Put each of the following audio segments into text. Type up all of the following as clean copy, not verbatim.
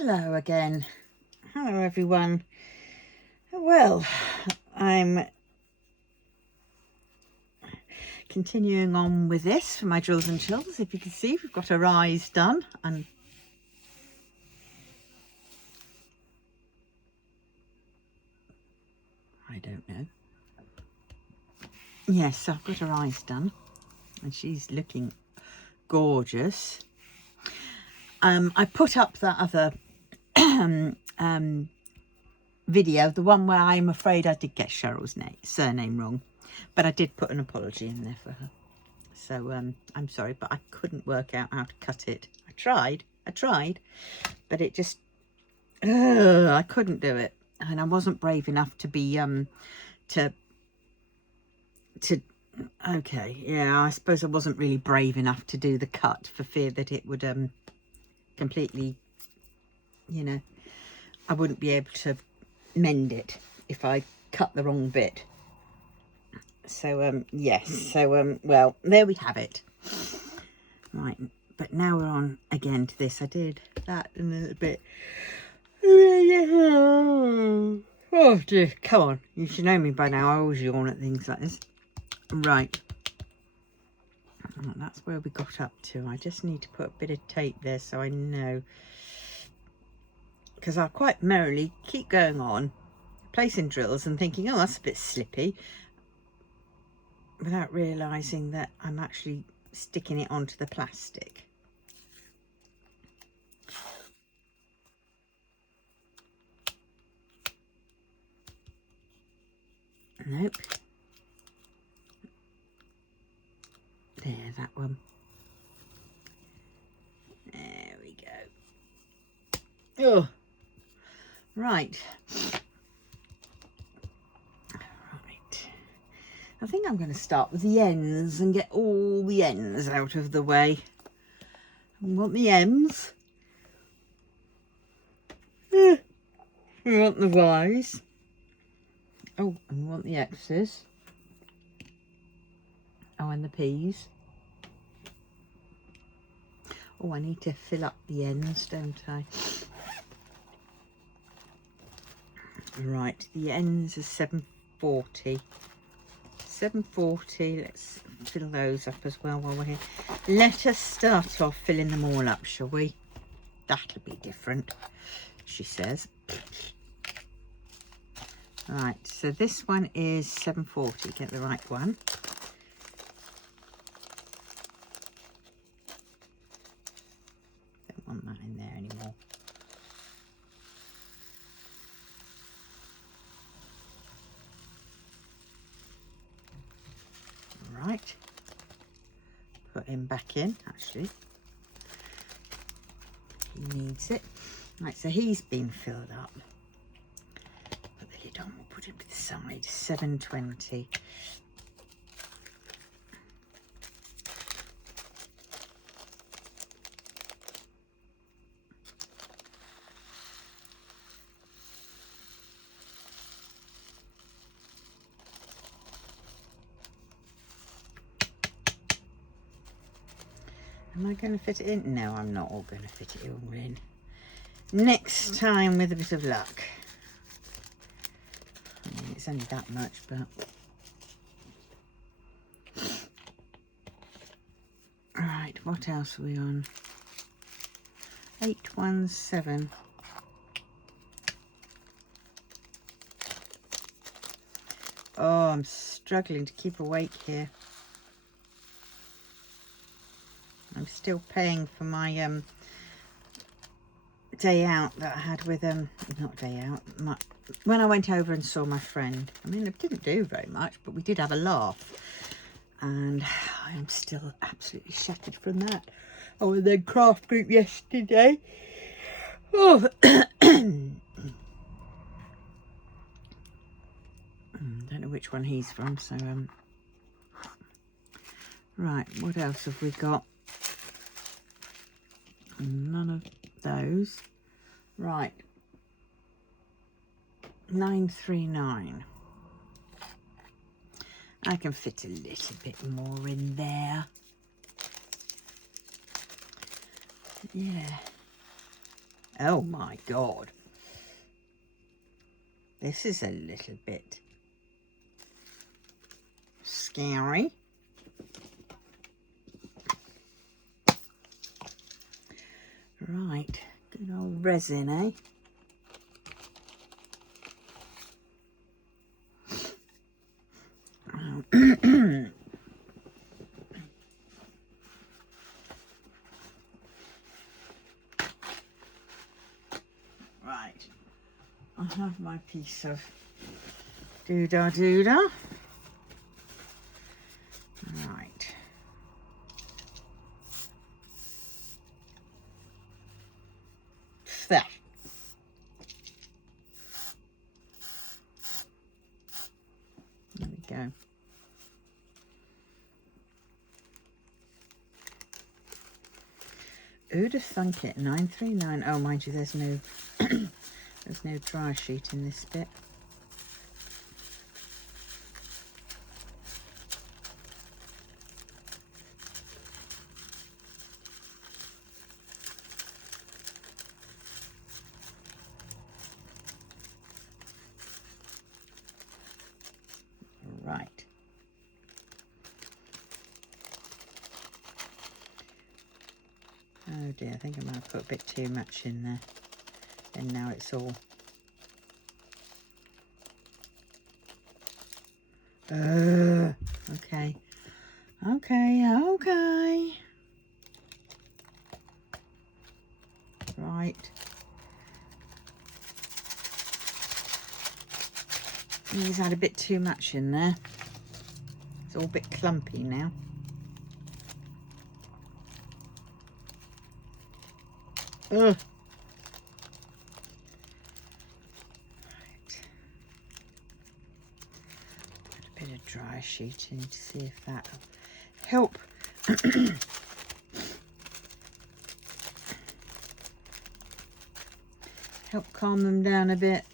Hello again. Hello everyone. Well, I'm continuing on with this for my drills and chills. If you can see, we've got our eyes done, and I don't know. Yes, I've got her eyes done and she's looking gorgeous. I put up that other video, the one where I'm afraid I did get Cheryl's surname wrong, but I did put an apology in there for her. So I'm sorry, but I couldn't work out how to cut it. I tried, but it just, I couldn't do it. And I wasn't brave enough to be, okay, yeah, I suppose I wasn't really brave enough to do the cut for fear that it would completely, you know, I wouldn't be able to mend it if I cut the wrong bit. So yes, so well, there we have it. Right, but now we're on again to this. I did that in a little bit. Oh dear, come on, you should know me by now. I always yawn at things like this. Right, oh, that's where we got up to. I just need to put a bit of tape there so I know, because I'll quite merrily keep going on placing drills and thinking, oh, that's a bit slippy, without realising that I'm actually sticking it onto the plastic. Nope. There, that one. There we go. Oh, right. I think I'm going to start with the ends and get all the ends out of the way. I want the M's. We want the Y's. Oh, and we want the X's. Oh, and the P's. Oh, I need to fill up the ends, don't I? Right, the ends are 740. 740, let's fill those up as well while we're here. Let us start off filling them all up, shall we? That'll be different, she says. Right, so this one is 740, get the right one. Don't want that in there anymore. Right, put him back in, actually. He needs it. Right, so he's been filled up. Put the lid on, we'll put it to the side. 720. Am I going to fit it in? No, I'm not all going to fit it all in. Next time with a bit of luck. I mean, it's only that much, but... Right, what else are we on? 817. Oh, I'm struggling to keep awake here. I'm still paying for my day out that I had with not day out, when I went over and saw my friend. I mean, it didn't do very much, but we did have a laugh, and I'm still absolutely shattered from that. Oh, and then craft group yesterday. Oh, don't know which one he's from. So right, what else have we got? None of those. Right, 939. I can fit a little bit more in there. Yeah. Oh my God. This is a little bit scary. Right, good old resin, eh? Right, I have my piece of doodah. Right. There. There we go. Who'd have thunk it? 939. Oh, mind you, there's no there's no dry sheet in this bit. Right. Oh dear, I think I might have put a bit too much in there. And now it's all... okay. Okay. Right. He's had a bit too much in there. It's all a bit clumpy now. Ugh. Right. Put a bit of dry sheet in to see if that'll help. Help calm them down a bit.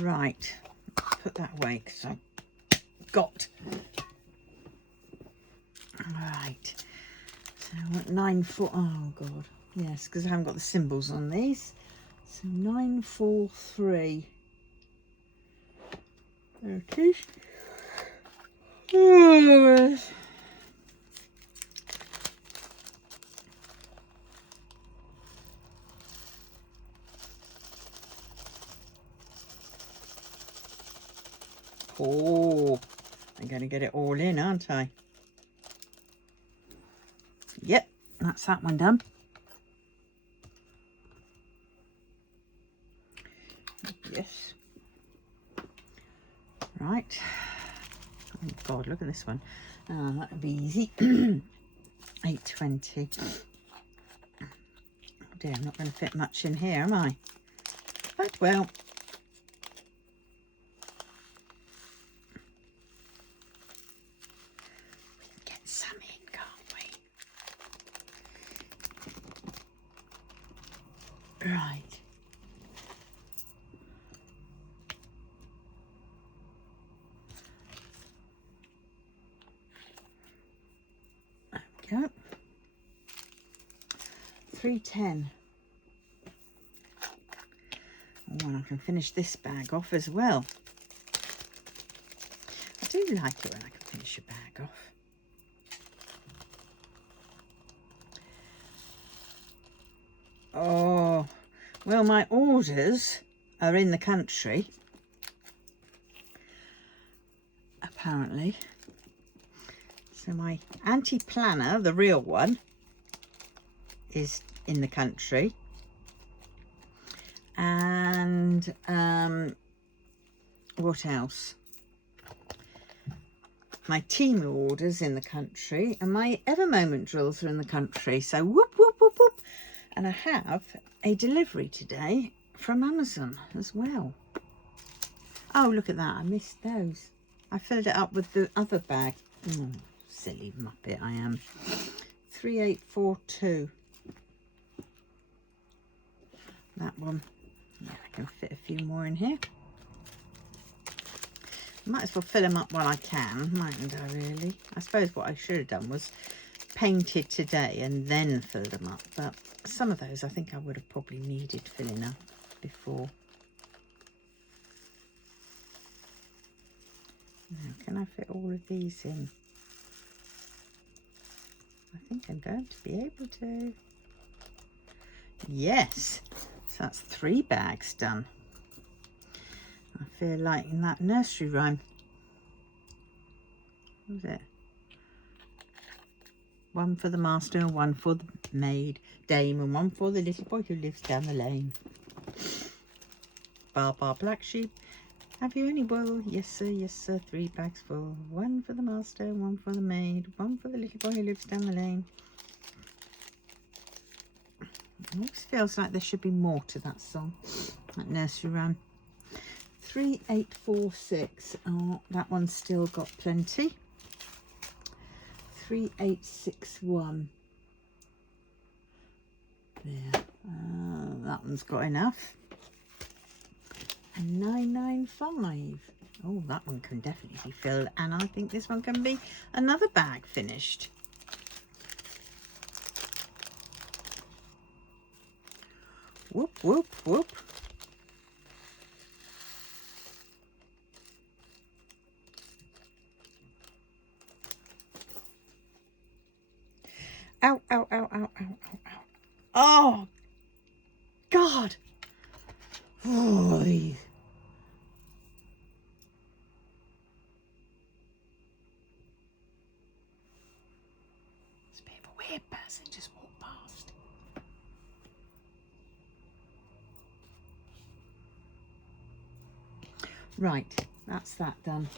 Right, put that away because I got. Right, so I want 9 4. Oh God, yes, because I haven't got the symbols on these. So 943. There it is. Oh. Oh, I'm going to get it all in, aren't I? Yep, that's that one done. Yes. Right. Oh God, look at this one. Oh, that would be easy. 820. Oh dear, I'm not going to fit much in here, am I? But well. Right. There we go. 310. Oh, and I can finish this bag off as well. I do like it when I can finish a bag off. Oh, well, my orders are in the country, apparently. So my anti-planner, the real one, is in the country. And what else? My team orders in the country, and my Ever Moment drills are in the country. So whoop, whoop, whoop, whoop. And I have a delivery today from Amazon as well. Oh, look at that. I missed those. I filled it up with the other bag. Oh, silly muppet I am. 3842. That one. Yeah, I can fit a few more in here. Might as well fill them up while I can, mightn't I, really? I suppose what I should have done was painted today and then fill them up, but some of those I think I would have probably needed filling up before. Now, can I fit all of these in? I think I'm going to be able to. Yes, so that's 3 bags done. I feel like in that nursery rhyme. What was it? One for the master and one for the maid, dame, and one for the little boy who lives down the lane. Bar, bar, black sheep. Have you any wool? Yes, sir, yes, sir. 3 bags full. One for the master, one for the maid, one for the little boy who lives down the lane. It always feels like there should be more to that song, that nursery rhyme. 3, 8, 4, 6. Oh, that one's still got plenty. 3, 8, 6, 1. There. That one's got enough. And 9, 9, 5. Oh, that one can definitely be filled. And I think this one can be another bag finished. Whoop, whoop, whoop. Ow, ow, ow, ow, ow, ow, ow. Oh, God. Oh, these. It's a bit of a weird person just walked past. Right, that's that done.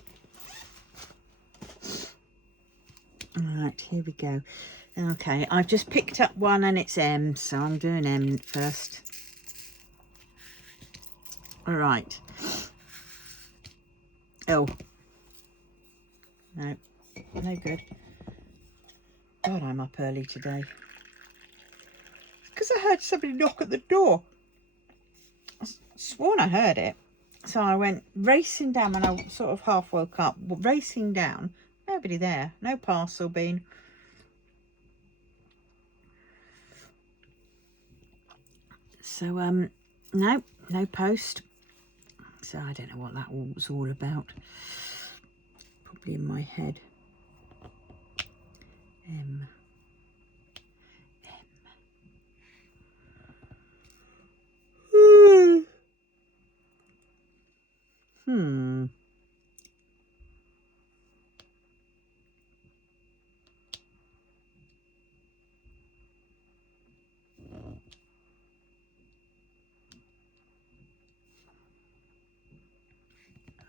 Right, here we go. Okay, I've just picked up one and it's M, so I'm doing M first. All right. Oh. No, no good. God, I'm up early today. Because I heard somebody knock at the door. I sworn I heard it. So I went racing down when I sort of half woke up. Racing down. Nobody there. No parcel being. So, no post. So I don't know what that was all about. Probably in my head. M.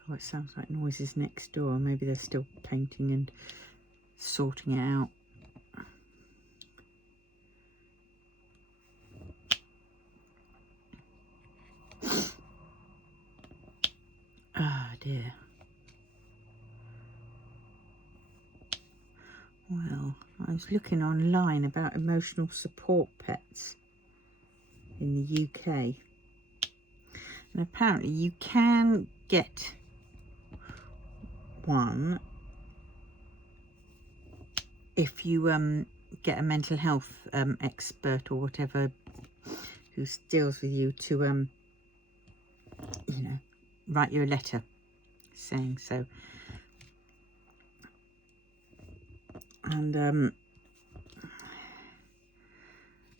Oh, it sounds like noises next door. Maybe they're still painting and sorting it out. Ah, dear. Well, I was looking online about emotional support pets in the UK. And apparently you can get one if you get a mental health expert or whatever who deals with you to you know, write you a letter saying so. And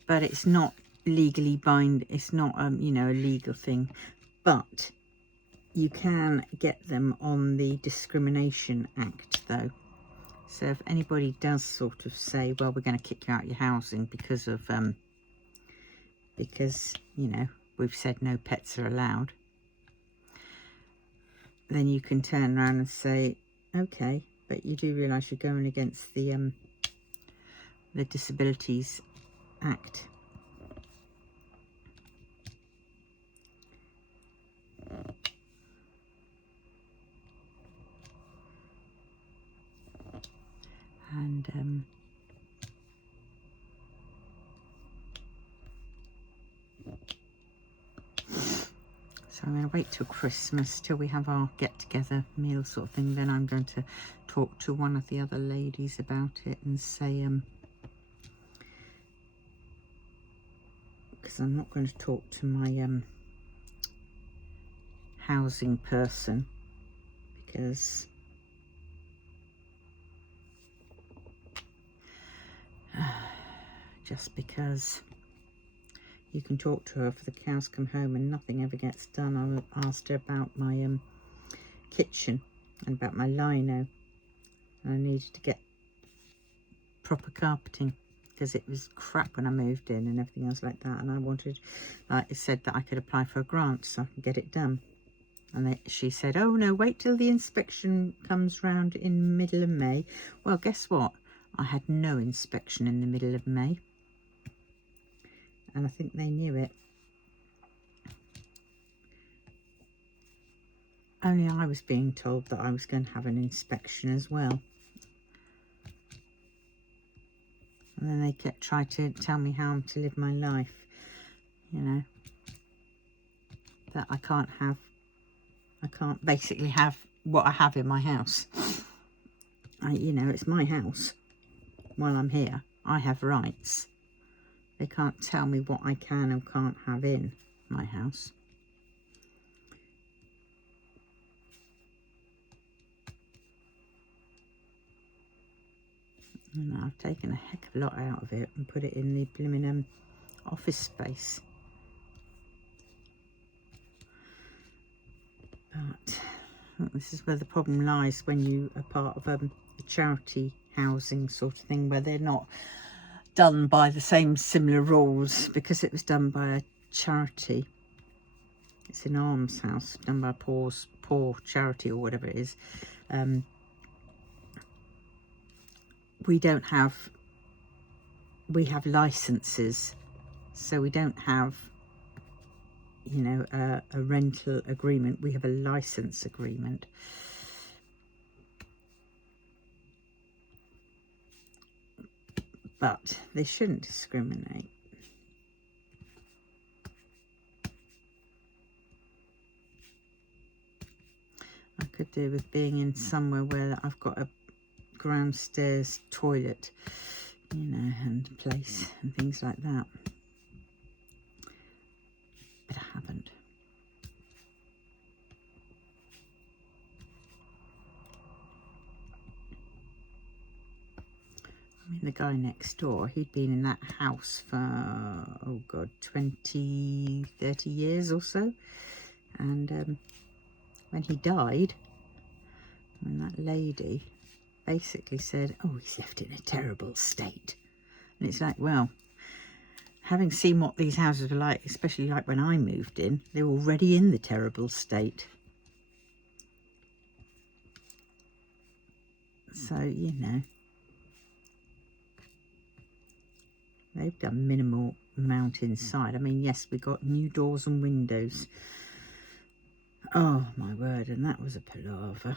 but it's not legally it's not you know, a legal thing, but you can get them on the Discrimination Act though. So if anybody does sort of say, well, we're going to kick you out of your housing because of because, you know, we've said no pets are allowed, then you can turn around and say, okay, but you do realise you're going against the Disabilities Act. And so I'm going to wait till Christmas, till we have our get-together meal sort of thing. Then I'm going to talk to one of the other ladies about it and say, because I'm not going to talk to my housing person, because just because you can talk to her for the cows come home and nothing ever gets done. I asked her about my kitchen and about my lino. I needed to get proper carpeting because it was crap when I moved in and everything else like that, and I wanted, like it said, that I could apply for a grant so I could get it done. And she said, oh no, wait till the inspection comes round in middle of May. Well, guess what? I had no inspection in the middle of May. And I think they knew it. Only I was being told that I was going to have an inspection as well. And then they kept trying to tell me how I'm to live my life. You know, that I can't basically have what I have in my house. You know, it's my house. While I'm here, I have rights. They can't tell me what I can and can't have in my house. And I've taken a heck of a lot out of it and put it in the blooming office space. But this is where the problem lies when you are part of a charity housing sort of thing, where they're not done by the same similar rules, because it was done by a charity. It's an alms house done by a poor charity or whatever it is. We have licenses, so we don't have, you know, a rental agreement. We have a license agreement. But they shouldn't discriminate. I could do with being in somewhere where I've got a downstairs toilet, you know, and place and things like that. But I haven't. I mean, the guy next door, he'd been in that house for, oh God, 20, 30 years or so. And when he died, and that lady basically said, oh, he's left it in a terrible state. And it's like, well, having seen what these houses were like, especially like when I moved in, they were already in the terrible state. So, you know, they've done minimal amount inside. I mean, yes, we got new doors and windows. Oh, my word, and that was a palaver.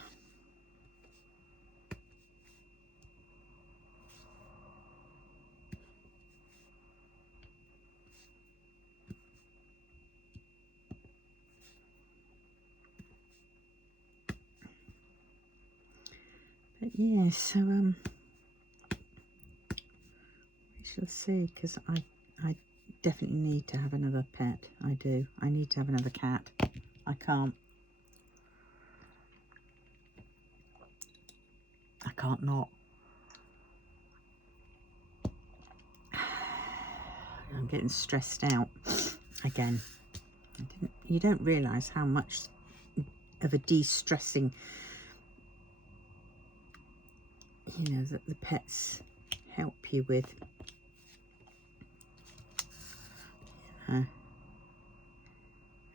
But yeah, so we shall see, because I definitely need to have another pet. I do. I need to have another cat. I can't not. I'm getting stressed out again. You don't realise how much of a de-stressing, you know, that the pets help you with. And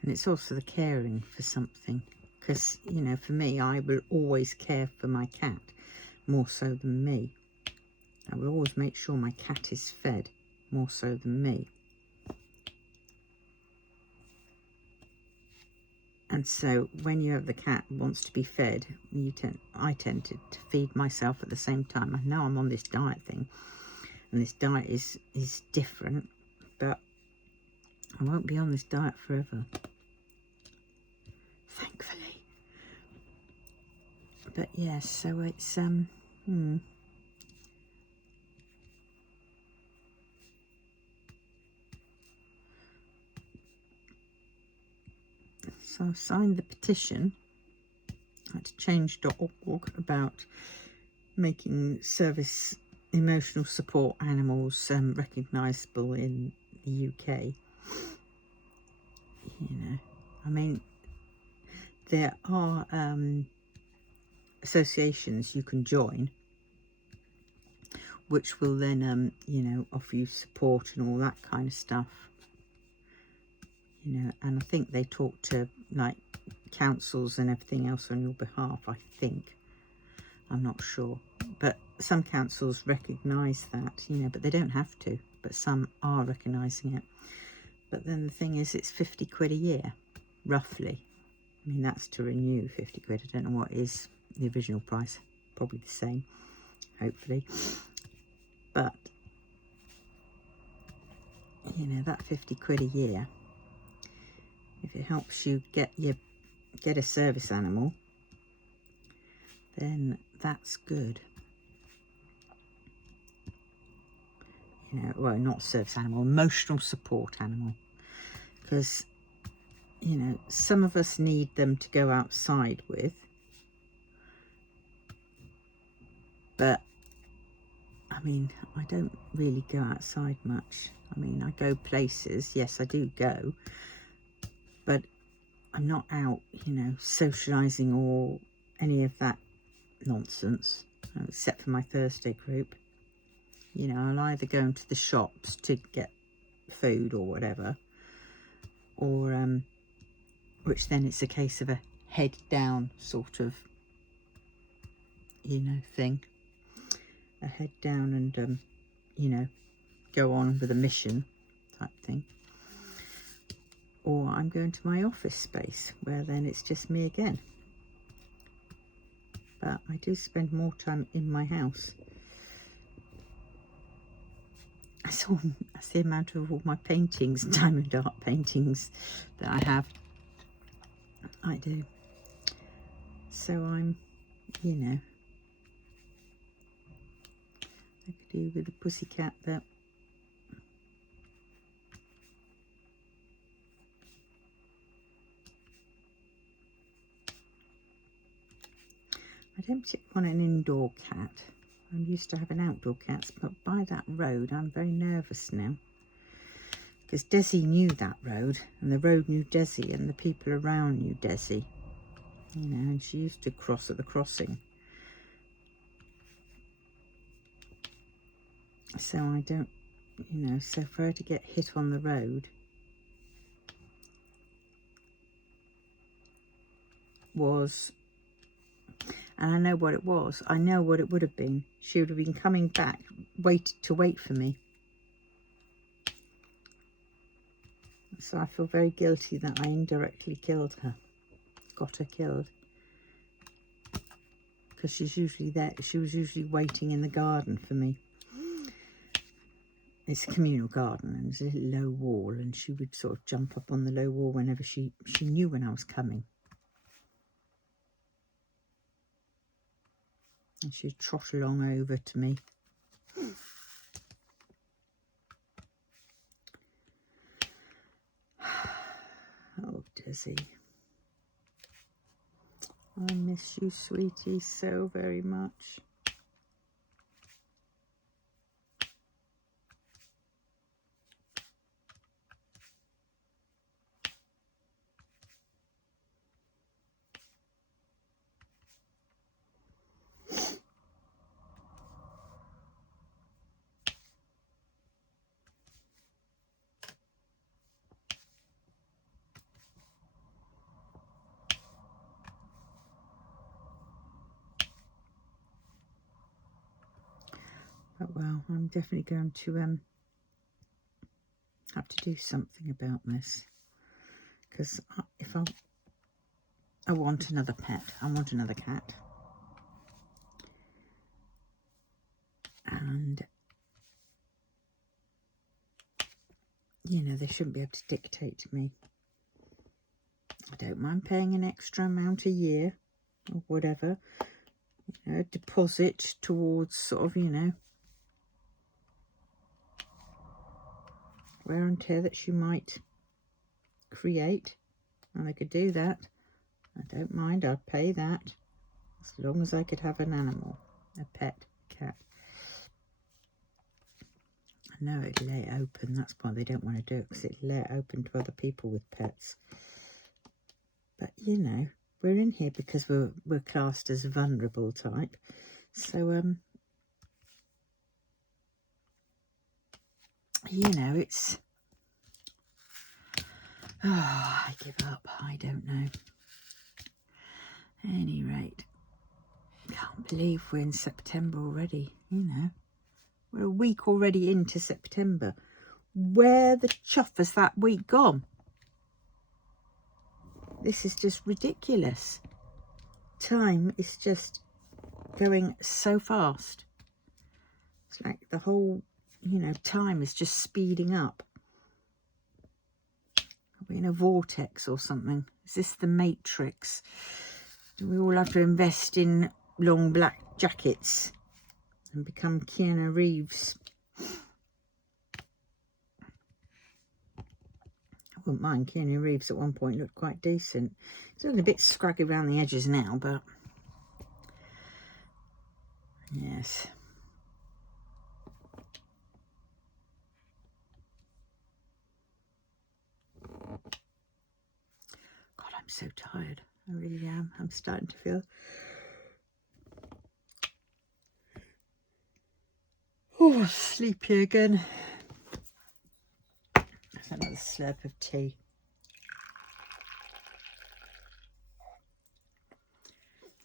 it's also the caring for something, because, you know, for me, I will always care for my cat more so than me. I will always make sure my cat is fed more so than me. And so when you have the cat wants to be fed, I tend to feed myself at the same time. I know I'm on this diet thing, and this diet is different, but I won't be on this diet forever. thankfully. But yes, so it's so I signed the petition at change.org about making service emotional support animals recognisable in the UK. You know, I mean, there are associations you can join which will then you know, offer you support and all that kind of stuff, you know, and I think they talk to like councils and everything else on your behalf, I think. I'm not sure, but some councils recognise that, you know, but they don't have to, but some are recognising it. But then the thing is, it's 50 quid a year, roughly. I mean, that's to renew, 50 quid. I don't know what is the original price, probably the same, hopefully. But, you know, that 50 quid a year, if it helps you get a service animal, then that's good. You know, well, not service animal, emotional support animal. Because, you know, some of us need them to go outside with. But, I mean, I don't really go outside much. I mean, I go places. Yes, I do go. But I'm not out, you know, socialising or any of that nonsense, except for my Thursday group. You know, I'll either go into the shops to get food or whatever, or which then it's a case of a head down sort of, you know, thing. A head down and you know, go on with a mission type thing. Or I'm going to my office space where then it's just me again. But I do spend more time in my house. That's the amount of all my paintings, diamond art paintings that I have. I do. So I'm, you know, I could do with a pussycat, but I don't particularly want an indoor cat. I'm used to having outdoor cats, but by that road I'm very nervous now. Because Desi knew that road, and the road knew Desi, and the people around knew Desi. You know, and she used to cross at the crossing. So I don't, you know, so for her to get hit on the road was, and I know what it was. I know what it would have been. She would have been coming back, wait for me. So I feel very guilty that I indirectly killed her, got her killed. Because she's usually there. She was usually waiting in the garden for me. It's a communal garden and there's a low wall, and she would sort of jump up on the low wall whenever she knew when I was coming. And she'd trot along over to me. Oh, Desi. I miss you, sweetie, so very much. But well, I'm definitely going to have to do something about this, because if I want another pet, I want another cat, and you know, they shouldn't be able to dictate to me. I don't mind paying an extra amount a year or whatever, you know, deposit towards sort of, you know, wear and tear that she might create. And I could do that. I don't mind, I'd pay that as long as I could have an animal, a pet cat. I know it'd lay it open, that's why they don't want to do it, because it'd lay it open to other people with pets. But you know, we're in here because we're classed as vulnerable type. So you know, it's I give up, I don't know. At any rate, can't believe we're in September already, you know. We're a week already into September. Where the chuff has that week gone? This is just ridiculous. Time is just going so fast. It's like the whole, you know, time is just speeding up. Are we in a vortex or something? Is this the Matrix? Do we all have to invest in long black jackets and become Keanu Reeves? I wouldn't mind. Keanu Reeves at one point looked quite decent. He's looking a bit scraggy around the edges now, but yes. God, I'm so tired. I really am. I'm starting to feel sleepy again. That's another slurp of tea.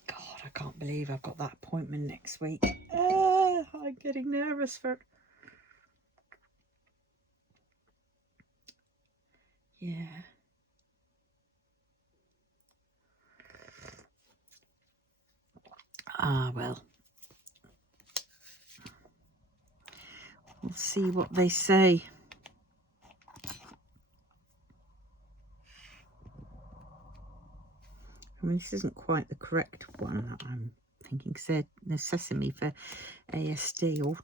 God, I can't believe I've got that appointment next week. I'm getting nervous for it. Yeah. Well. We'll see what they say. I mean, this isn't quite the correct one that I'm thinking, because there's sesame for ASD or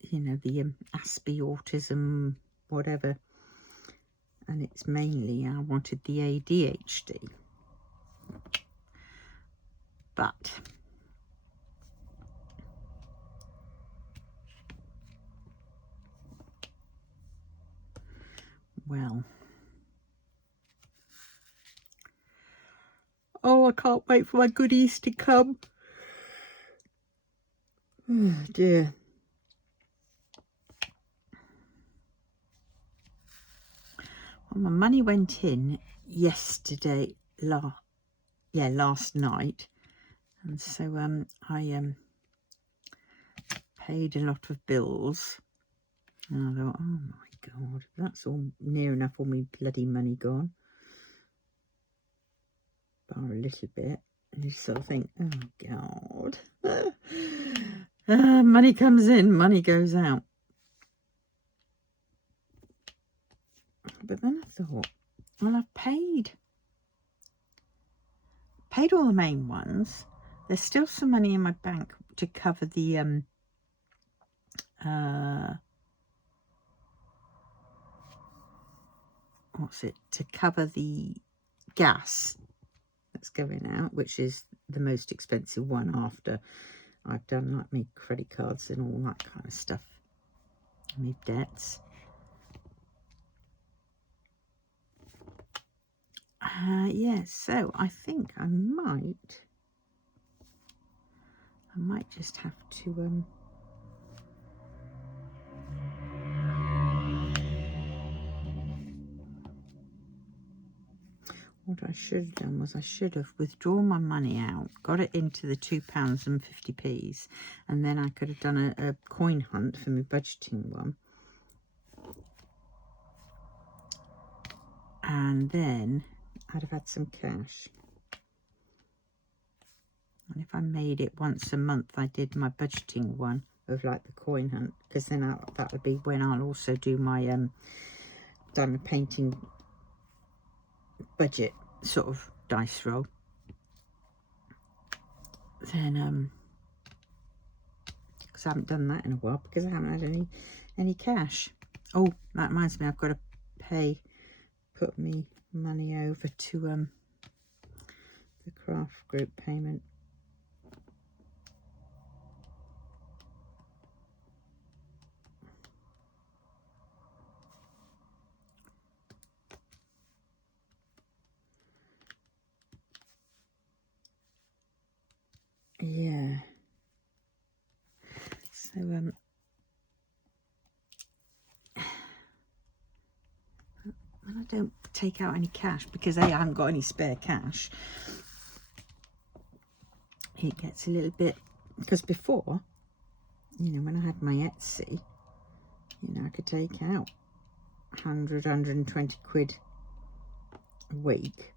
you know, the Aspie autism, whatever. And it's mainly, I wanted the ADHD. But well, oh, I can't wait for my goodies to come. Oh dear. Well, my money went in yesterday, last night, and so I paid a lot of bills, and I thought, oh my God, that's all near enough all my bloody money gone, bar a little bit. And you sort of think, oh God. Money comes in, money goes out. But then I thought, well, I've paid all the main ones. There's still some money in my bank to cover the to cover the gas that's going out, which is the most expensive one after I've done like my credit cards and all that kind of stuff, my debts. Yeah, so I think I might just have to what I should have done was I should have withdrawn my money out, got it into the £2.50, and then I could have done a coin hunt for my budgeting one. And then I'd have had some cash. And if I made it once a month, I did my budgeting one of like the coin hunt, because then that would be when I'll also do my diamond painting budget sort of dice roll, then because I haven't done that in a while because I haven't had any cash. Oh, that reminds me, I've got to put me money over to the craft group payment. Yeah. So I don't take out any cash because I haven't got any spare cash. It gets a little bit, because before, you know, when I had my Etsy, you know, I could take out 100, 120 quid a week,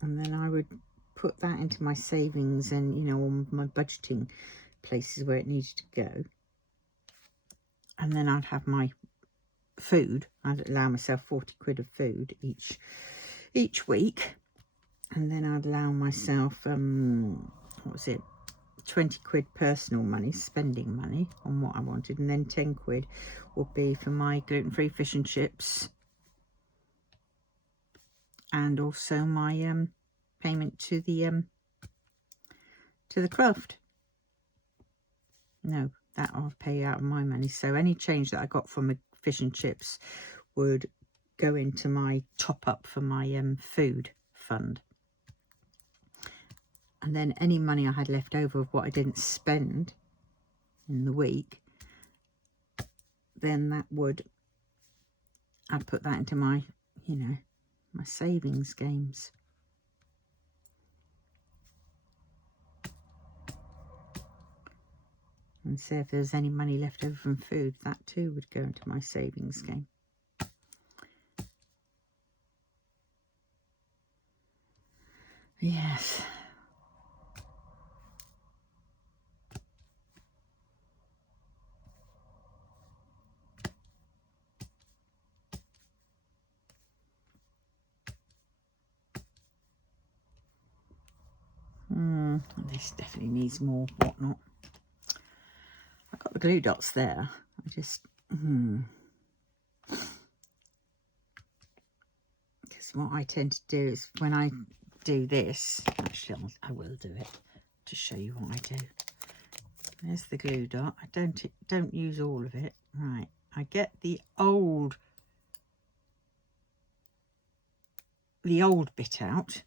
and then I would put that into my savings and, you know, on my budgeting places where it needed to go, and then I'd have my food. I'd allow myself 40 quid of food each week, and then I'd allow myself what was it, 20 quid personal money, spending money on what I wanted, and then 10 quid would be for my gluten-free fish and chips, and also my payment to the craft. No, that I'll pay out of my money. So any change that I got from the fish and chips would go into my top up for my food fund. And then any money I had left over of what I didn't spend in the week, then I'd put that into my, you know, my savings games. And say if there's any money left over from food, that too would go into my savings game. Yes. This definitely needs more whatnot. I've got the glue dots there. I just because what I tend to do is when I do this, actually I will do it to show you what I do. There's the glue dot. I don't use all of it. Right, I get the old bit out.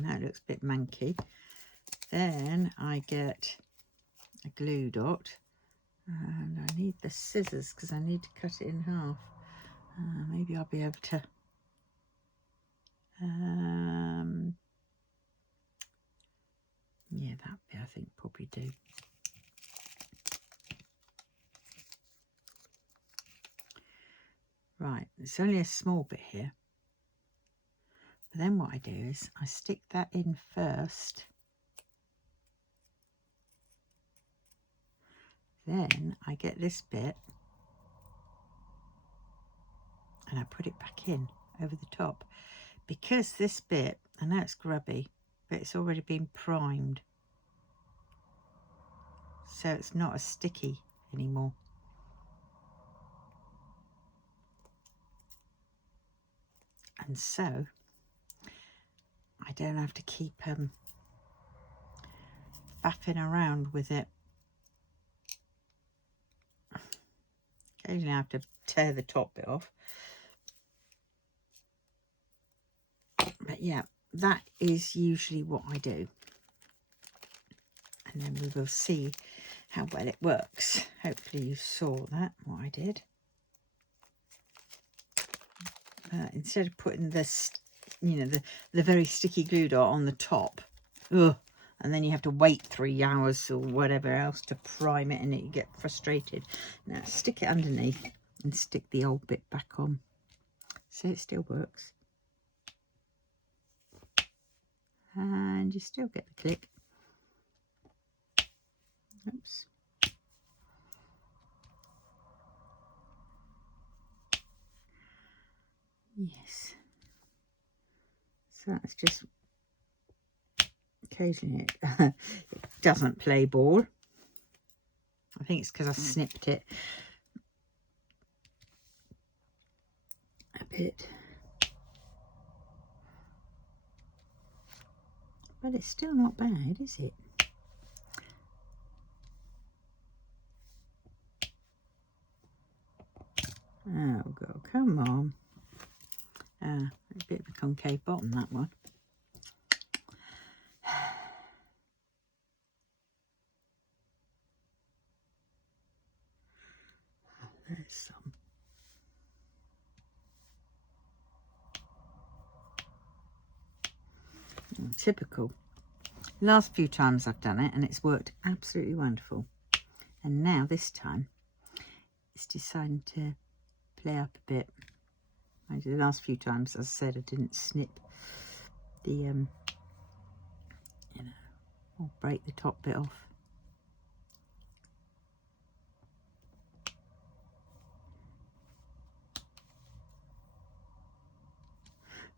Now it looks a bit manky. Then I get a glue dot, and I need the scissors because I need to cut it in half. Maybe I'll be able to yeah, that bit I think probably do. Right, it's only a small bit here. But then what I do is I stick that in first. Then I get this bit and I put it back in over the top. Because this bit, I know it's grubby, but it's already been primed. So it's not as sticky anymore. And so I don't have to keep faffing around with it. Occasionally I have to tear the top bit off. But yeah, that is usually what I do. And then we will see how well it works. Hopefully you saw that, what I did. Instead of putting this, you know, the very sticky glue dot on the top, and then you have to wait 3 hours or whatever else to prime it, and you get frustrated. Now stick it underneath and stick the old bit back on. So it still works. And you still get the click. Oops. Yes. So that's just occasionally it doesn't play ball. I think it's because I snipped it a bit. But it's still not bad, is it? Oh, God, come on. A bit of a concave bottom, that one. There's some. Typical. Last few times I've done it and it's worked absolutely wonderful. And now this time it's deciding to play up a bit. The last few times, as I said, I didn't snip the, you know, or break the top bit off.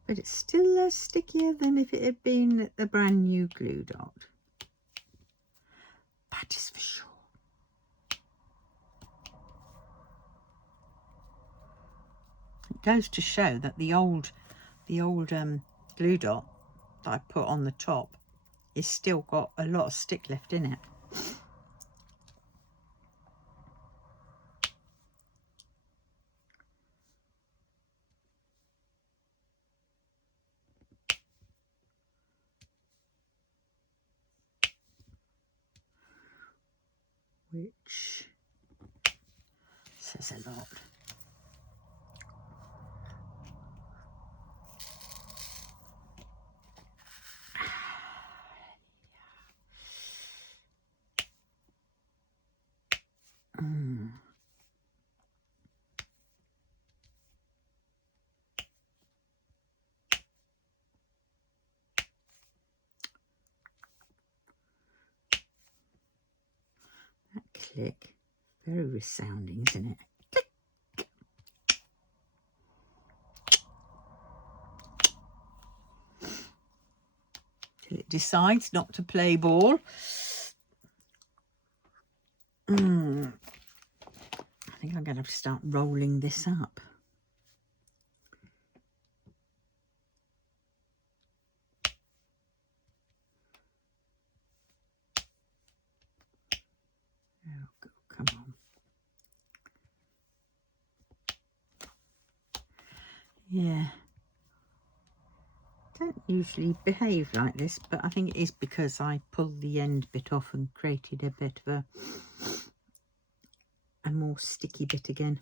But it's still less stickier than if it had been a brand new glue dot. That is for sure. It goes to show that the old glue dot that I put on the top is still got a lot of stick left in it. Which says a lot. That click, very resounding, isn't it? Click. Till it decides not to play ball. I think I'm going to have to start rolling this up. Oh, come on. Yeah. Don't usually behave like this, but I think it is because I pulled the end bit off and created a bit of a more sticky bit again.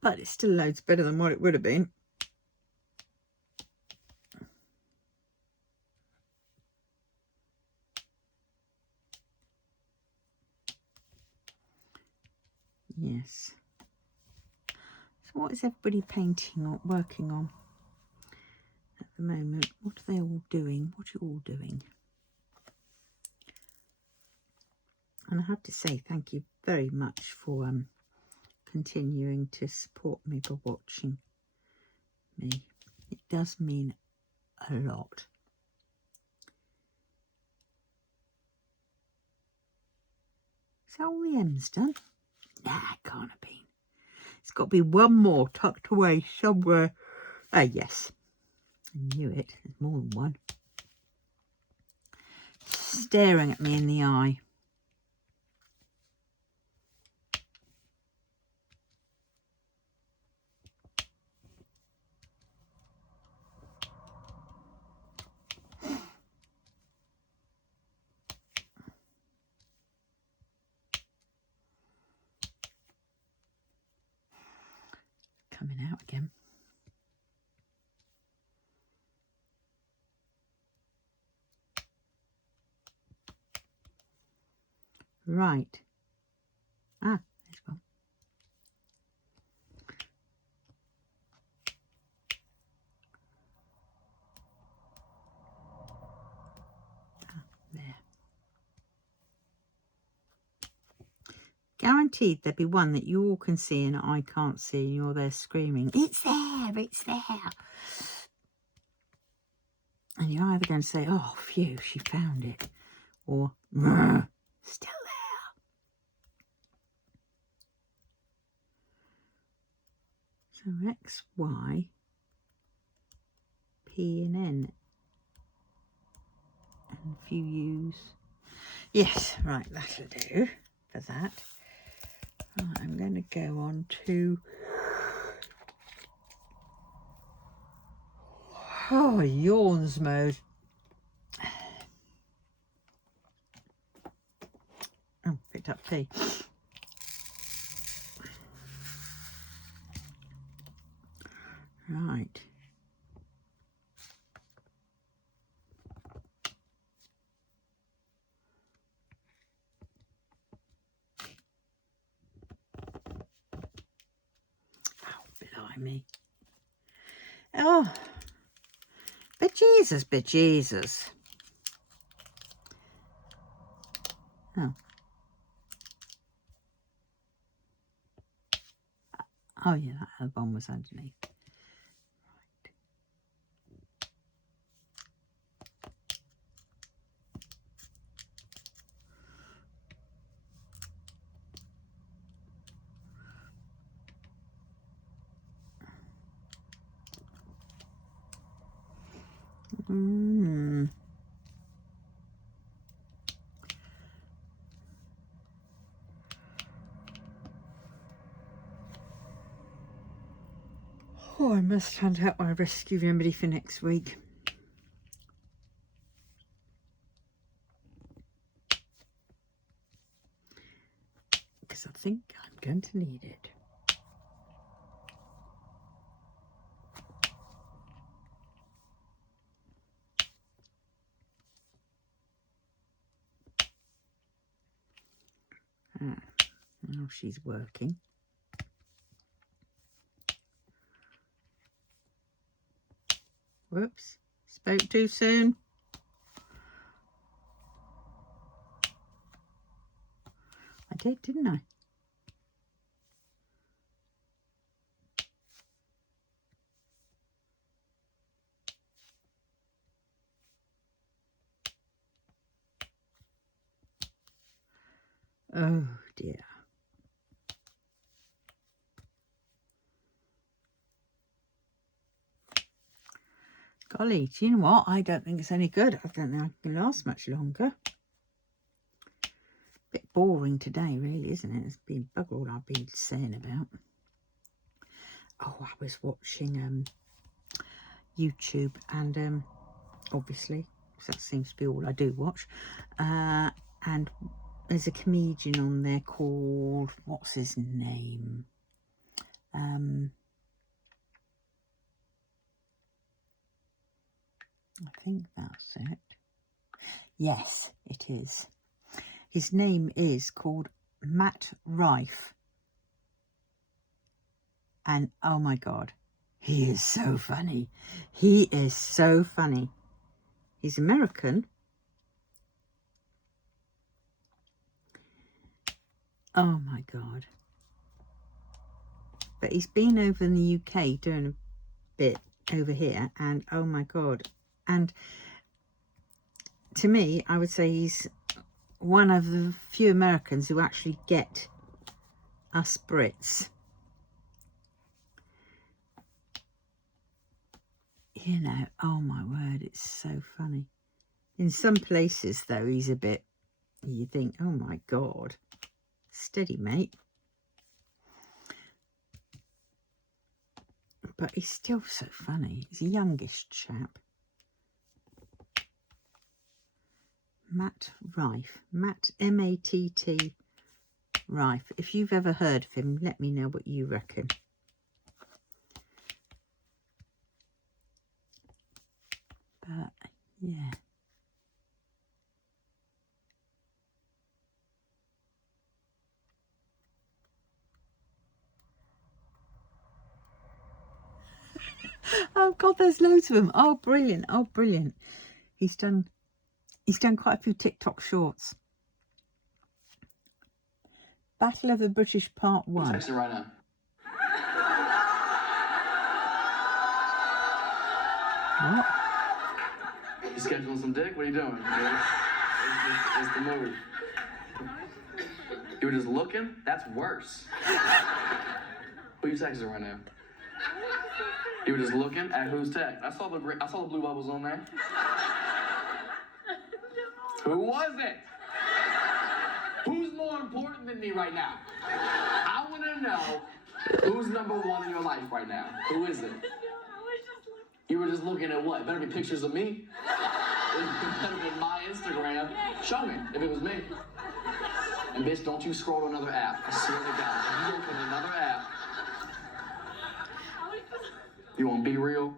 But it's still loads better than what it would have been. Yes. So what is everybody painting or working on at the moment? What are they all doing? What are you all doing? And I have to say thank you very much for continuing to support me by watching me. It does mean a lot. Is that all the M's done? Nah, it can't have been. It's got to be one more tucked away somewhere. Ah, yes. I knew it. There's more than one. Staring at me in the eye. Coming out again. Right. Ah, there's one. Ah, there. guaranteed there'd be one that you all can see and I can't see, and you're there screaming, it's there, it's there. And you're either going to say, oh, phew, she found it, or, still there. So X, Y, P and N, and a few U's. Yes, right, that'll do for that. Right, I'm going to go on to, yawns mode. Oh, picked up tea. Right. Oh, blimey. Oh, but Jesus. Oh. Oh, yeah, that other one was underneath. Oh, I must hunt out my rescue remedy for next week. Because I think I'm going to need it. Now she's working. Whoops, spoke too soon. I did, didn't I? Oh dear. Golly, do you know what? I don't think it's any good. I don't think I can last much longer. Bit boring today, really, isn't it? It's been bugger all I've been saying about. Oh, I was watching YouTube, and obviously, that seems to be all I do watch. And there's a comedian on there called, what's his name? I think that's it. Yes, it is. His name is called Matt Rife. And oh my God, he is so funny. He is so funny. He's American. Oh my God. But he's been over in the UK doing a bit over here, and oh my God. And to me, I would say he's one of the few Americans who actually get us Brits. You know, oh my word, it's so funny. In some places, though, he's a bit, you think, oh my God, steady, mate. But he's still so funny. He's a youngish chap. Matt Rife. Matt, M-A-T-T, Rife. If you've ever heard of him, let me know what you reckon. But, yeah. Oh God, there's loads of them. Oh, brilliant. Oh, brilliant. He's done quite a few TikTok shorts. Battle of the British Part 1. I'm texting right now. What? You scheduling some dick? What are you doing? What's the move? You were just looking? That's worse. Who you texting right now? You were just looking at whose text? I saw the blue bubbles on there. Who was it? Who's more important than me right now? I want to know who's number one in your life right now. Who is it? You were just looking at what? It better be pictures of me. It better be my Instagram. Show me if it was me. And bitch, don't you scroll to another app. I swear to God, if you open another app, you want to be real?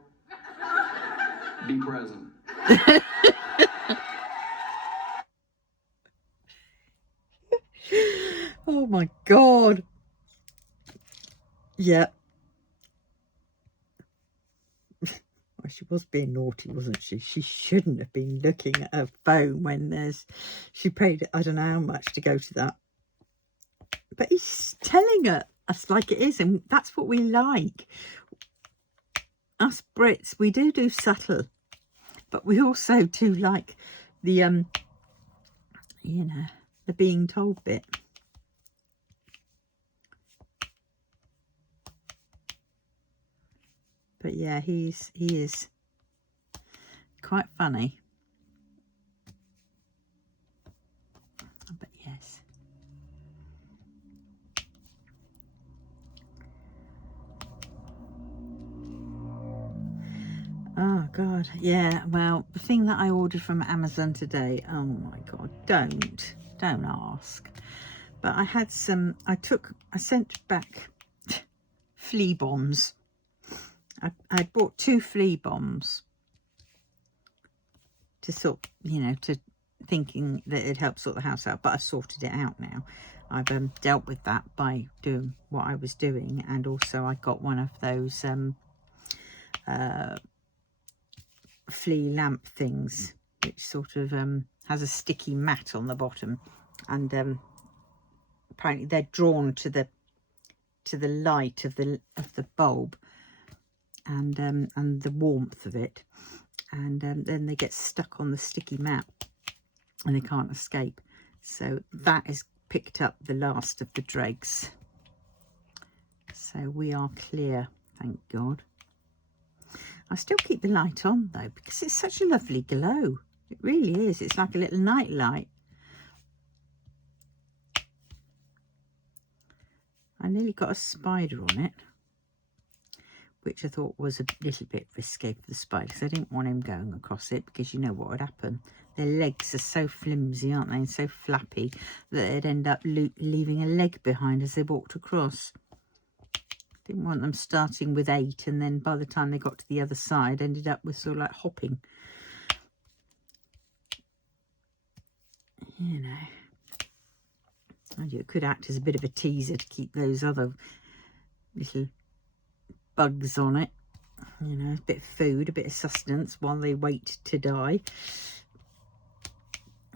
Be present. Oh my God. Yeah. Well, she was being naughty, wasn't she? She shouldn't have been looking at her phone when she paid, I don't know how much to go to that. But he's telling us like it is, and that's what we like. Us Brits, we do subtle, but we also do like the, you know, the being told bit. But yeah, he is quite funny. But yes. Oh God, yeah. Well, the thing that I ordered from Amazon today. Oh my God, don't ask. But I had some. I sent back flea bombs. I bought 2 flea bombs to sort, you know, to thinking that it'd help sort the house out, but I've sorted it out now. I've dealt with that by doing what I was doing, and also I got one of those flea lamp things, which sort of has a sticky mat on the bottom, and apparently they're drawn to the light of the bulb, and the warmth of it, and then they get stuck on the sticky mat and they can't escape. So that has picked up the last of the dregs, so we are clear, thank God. I still keep the light on though, because it's such a lovely glow. It really is. It's like a little night light. I nearly got a spider on it, which I thought was a little bit risky for the spider, because I didn't want him going across it, because you know what would happen. Their legs are so flimsy, aren't they, and so flappy, that they'd end up leaving a leg behind as they walked across. Didn't want them starting with 8, and then by the time they got to the other side, ended up with sort of like hopping. You know. And it could act as a bit of a teaser to keep those other little bugs on it. You know, a bit of food, a bit of sustenance while they wait to die.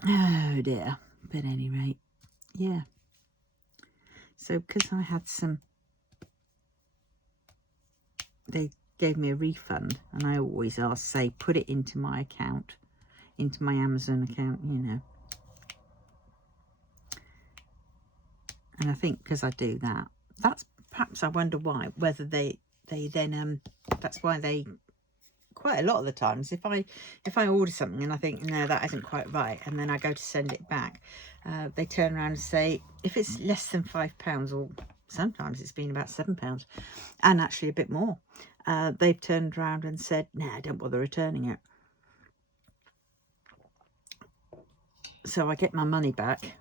Oh dear. But at any rate, yeah. So because I had some, they gave me a refund, and I always ask, say, put it into my account, into my Amazon account, you know. And I think because I do that, that's perhaps, I wonder why, whether they then that's why they, quite a lot of the times, if I order something and I think, no, that isn't quite right, and then I go to send it back, they turn around and say, if it's less than £5, or sometimes it's been about £7, and actually a bit more, they've turned around and said, nah, don't bother returning it. So I get my money back,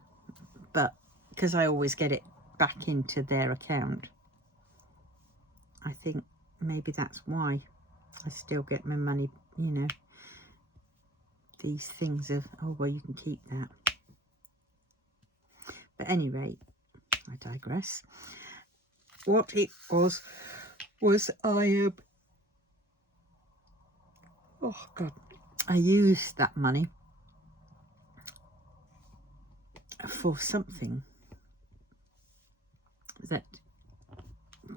but because I always get it back into their account, I think maybe that's why I still get my money, you know. These things of, oh, well, you can keep that. But at any rate, I digress. What it was I, oh God, I used that money for something. that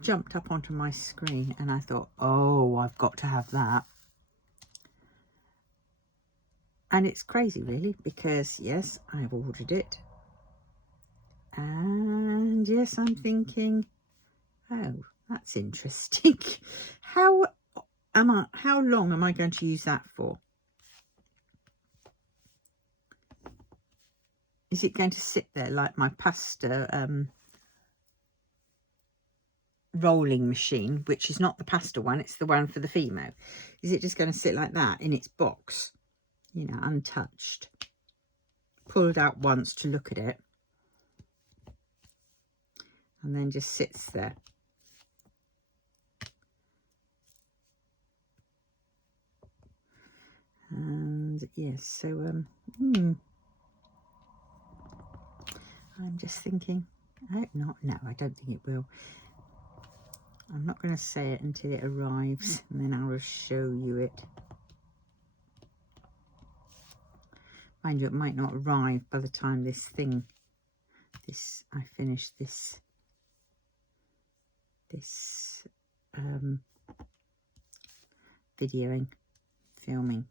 jumped up onto my screen, and I thought, oh, I've got to have that. And it's crazy, really, because yes, I've ordered it, and yes, I'm thinking, oh, that's interesting. How long am I going to use that for? Is it going to sit there like my pasta rolling machine, which is not the pasta one, it's the one for the Fimo? Is it just going to sit like that in its box, you know, untouched? Pulled out once to look at it, and then just sits there. And yes, so I'm just thinking, I hope not. No, I don't think it will. I'm not going to say it until it arrives, and then I will show you it. Mind you, it might not arrive by the time I finish this filming.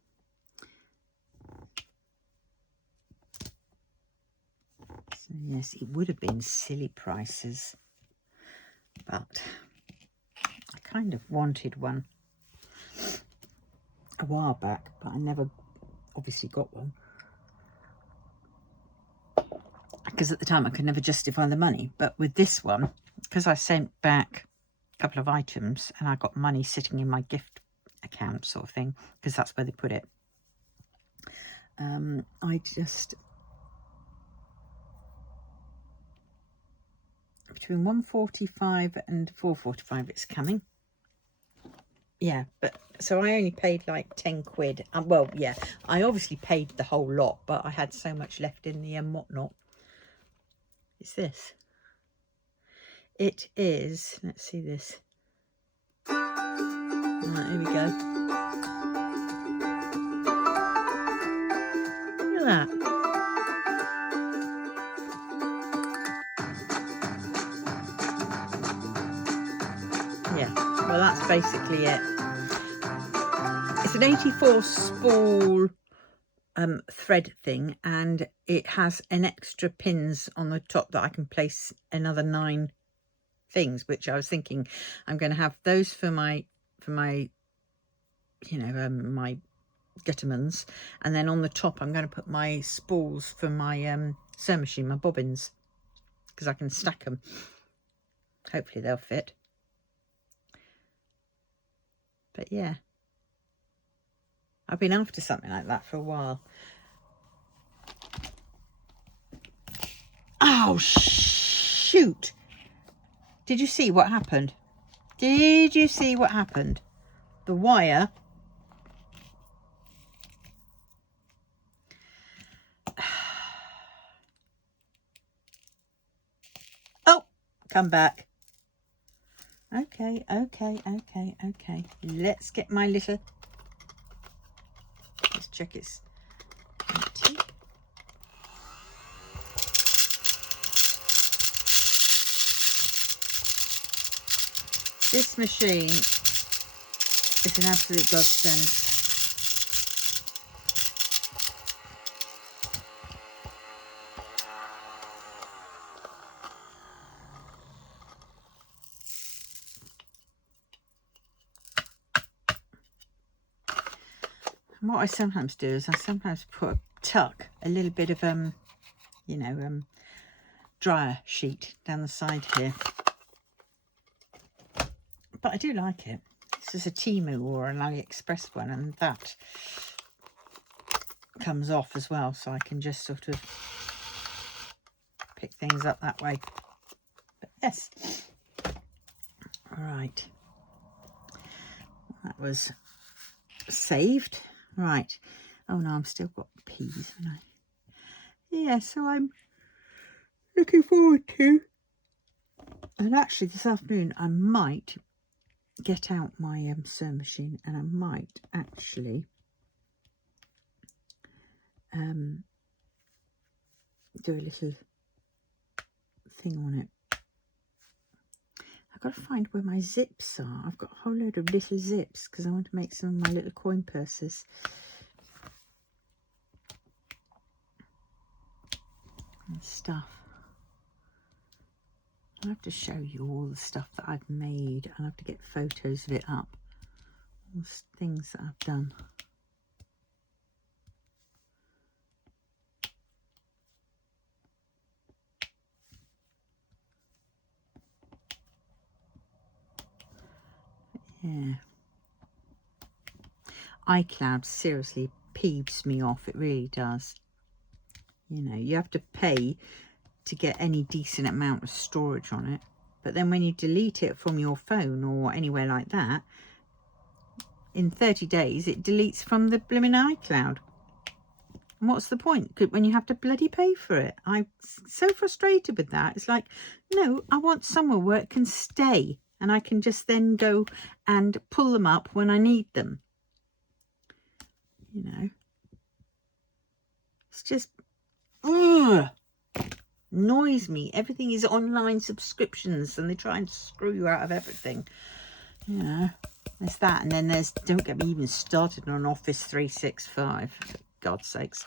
So yes, it would have been silly prices, but I kind of wanted one a while back, but I never obviously got one, because at the time I could never justify the money. But with this one, because I sent back a couple of items and I got money sitting in my gift account sort of thing, because that's where they put it, I just, between 145 and 445 it's coming. Yeah, but so I only paid like 10 quid. Well, yeah, I obviously paid the whole lot, but I had so much left in the whatnot. It's this. It is, let's see this. Right, here we go. Look at that. Yeah, well, that's basically it. It's an 84 spool thread thing, and it has an extra pins on the top that I can place another 9 things, which I was thinking I'm going to have those for my you know, my guttermans, and then on the top I'm going to put my spools for my sewing machine, my bobbins, because I can stack them. Hopefully they'll fit. But yeah, I've been after something like that for a while. Oh, shoot. Did you see what happened? Did you see what happened? The wire. Oh, come back. Okay. Let's get my little... Let's check it's empty. This machine is an absolute godsend. And what I sometimes do is I sometimes tuck a little bit of you know, dryer sheet down the side here. But I do like it. This is a Temu or an AliExpress one, and that comes off as well, so I can just sort of pick things up that way. But yes, all right, that was saved. Right, oh no, I've still got peas, haven't I? Yeah, so I'm looking forward to, and actually this afternoon I might get out my sewing machine, and I might actually do a little thing on it. got to find where my zips are. I've got a whole load of little zips because I want to make some of my little coin purses. And stuff. I'll have to show you all the stuff that I've made. I'll have to get photos of it up. All the things that I've done. Yeah. iCloud seriously peeves me off. It really does. You know, you have to pay to get any decent amount of storage on it. But then when you delete it from your phone or anywhere like that, in 30 days, it deletes from the blooming iCloud. And what's the point when you have to bloody pay for it? I'm so frustrated with that. It's like, no, I want somewhere where it can stay and I can just then go and pull them up when I need them. You know, it's just, ugh, annoys me. Everything is online subscriptions and they try and screw you out of everything. You know, there's that. And then there's, don't get me even started on Office 365. For God's sakes.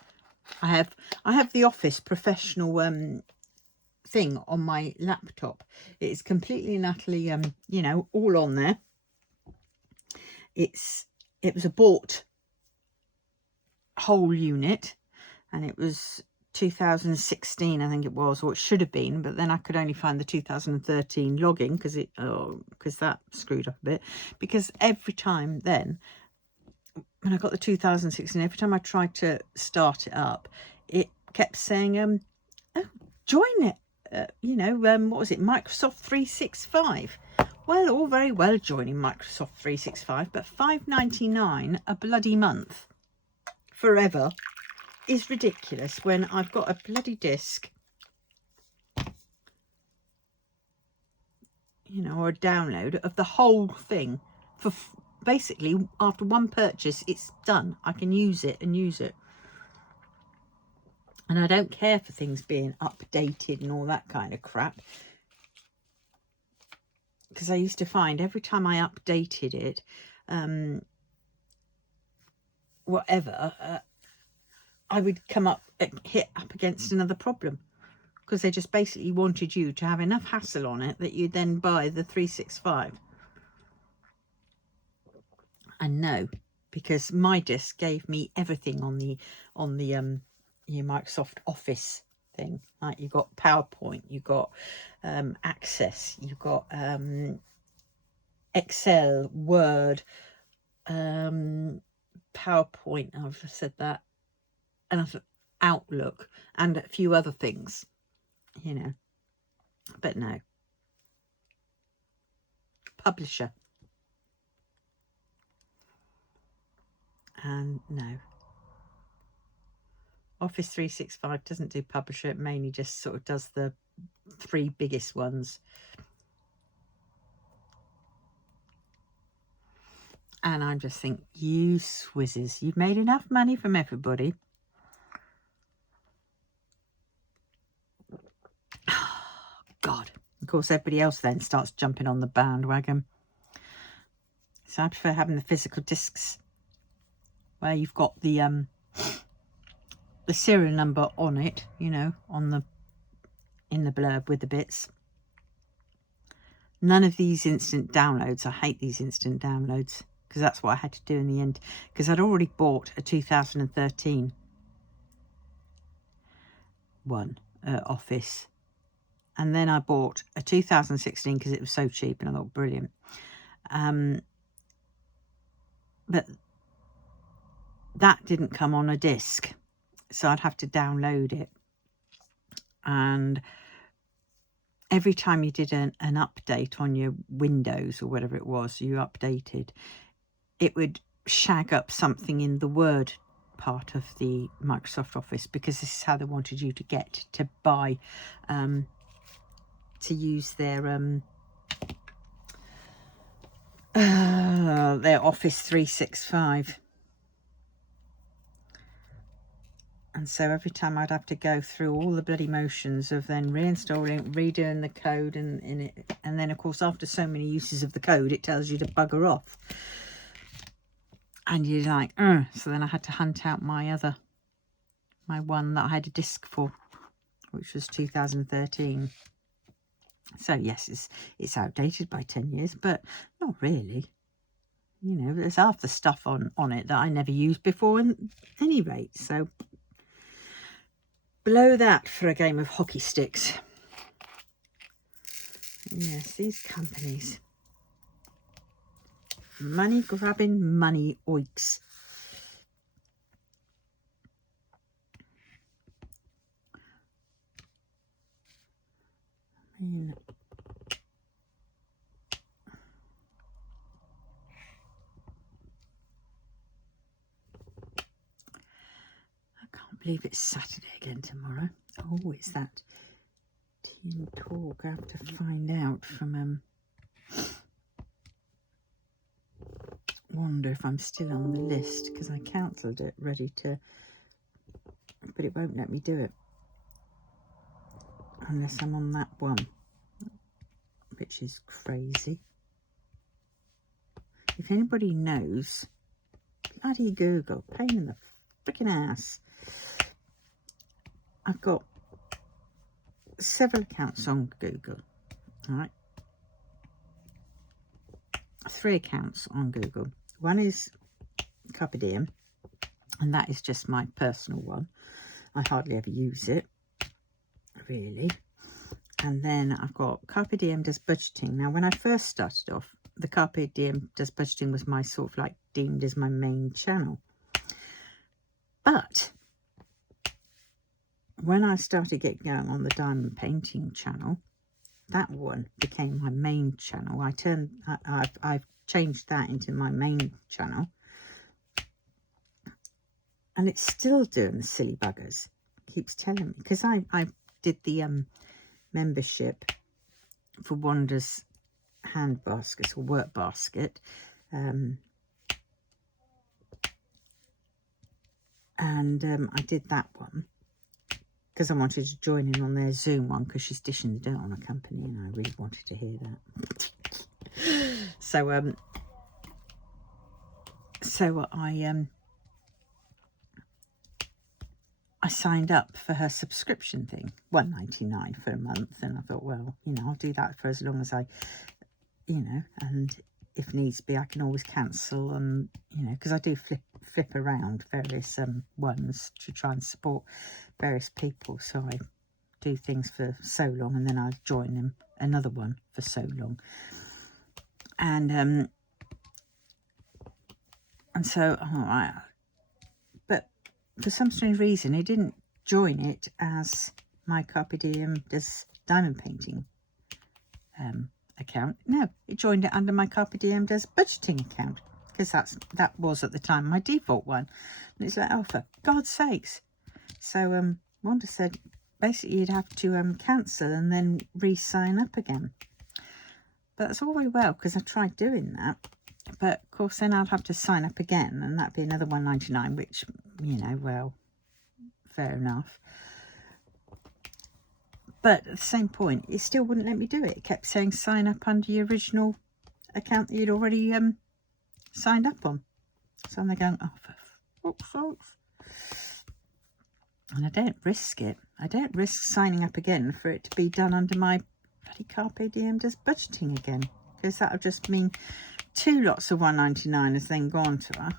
I have the Office professional thing on my laptop. It is completely and utterly you know, all on there. It was a bought whole unit, and it was 2016, I think it was, or it should have been, but then I could only find the 2013 login because that screwed up a bit. Because every time then, when I got the 2016, every time I tried to start it up, it kept saying, oh, join it, you know, what was it, Microsoft 365. Well, all very well joining Microsoft 365, but $5.99 a bloody month forever is ridiculous when I've got a bloody disc, you know, or a download of the whole thing for basically after one purchase. It's done. I can use it and use it, and I don't care for things being updated and all that kind of crap, because I used to find every time I updated it, I would hit up against another problem, because they just basically wanted you to have enough hassle on it that you then buy the 365. And no, because my disc gave me everything on the your Microsoft Office thing. Like, you got PowerPoint, you got Access, you got Excel, Word, PowerPoint. I've said that. And Outlook and a few other things, you know. But no. Publisher. And no. Office 365 doesn't do publisher. It mainly just sort of does the 3 biggest ones. And I just think, you swizzes, you've made enough money from everybody. God. Of course, everybody else then starts jumping on the bandwagon. So I prefer having the physical discs where you've got the serial number on it, you know, in the blurb with the bits. None of these instant downloads. I hate these instant downloads, because that's what I had to do in the end, because I'd already bought a 2013 one Office. And then I bought a 2016 because it was so cheap, and I thought, brilliant. But that didn't come on a disc, so I'd have to download it. And every time you did an update on your Windows or whatever it was you updated, it would shag up something in the Word part of the Microsoft Office, because this is how they wanted you to buy to use their Office 365. And so every time I'd have to go through all the bloody motions of then reinstalling, redoing the code and in it. And then, of course, after so many uses of the code, it tells you to bugger off. And you're like, so then I had to hunt out my one that I had a disc for, which was 2013. So yes, it's outdated by 10 years, but not really. You know, there's half the stuff on it that I never used before at any rate. So blow that for a game of hockey sticks. Yes, these companies. Money grabbing money oiks. I mean, I can't believe it's Saturday again tomorrow. Oh, it's that Teen Talk. I have to find out from wonder if I'm still on the list, because I cancelled it, ready to, but it won't let me do it unless I'm on that one, which is crazy. If anybody knows, bloody Google, pain in the freaking ass. I've got several accounts on Google, all right? 3 accounts on Google. One is Carpe Diem, and that is just my personal one. I hardly ever use it, really. And then I've got Carpe Diem Does Budgeting. Now, when I first started off, the Carpe Diem Does Budgeting was my sort of like deemed as my main channel. But when I started getting going on the diamond painting channel, that one became my main channel. I've changed that into my main channel, and it's still doing the silly buggers. It keeps telling me, because I did the membership for Wanda's hand baskets or work basket, and I did that one because I wanted to join in on their Zoom one, because she's dishing the dirt on a company, and I really wanted to hear that. So I signed up for her subscription thing, $1.99 for a month, and I thought, well, you know, I'll do that for as long as I, you know, and if needs be, I can always cancel, and you know, because I do flip around various ones to try and support various people. So I do things for so long, and then I join them another one for so long, and so but for some strange reason, it didn't join it as my Carpe Diem Does Diamond Painting account. No, it joined it under my Carpe Diem Does Budgeting account, because that was at the time my default one. And it's like, oh, for God's sakes. So Wanda said basically you'd have to cancel and then re-sign up again. But that's all very well, because I tried doing that. But of course then I'd have to sign up again, and that'd be another $1.99, which, you know, well, fair enough. But at the same point, it still wouldn't let me do it. It kept saying sign up under your original account that you'd already signed up on. So I'm going, oh, for fuck's sakes. And I don't risk it. I don't risk signing up again for it to be done under my bloody Carpe Diem Does Budgeting again, because that'll just mean 2 lots of $1.99 has then gone to her,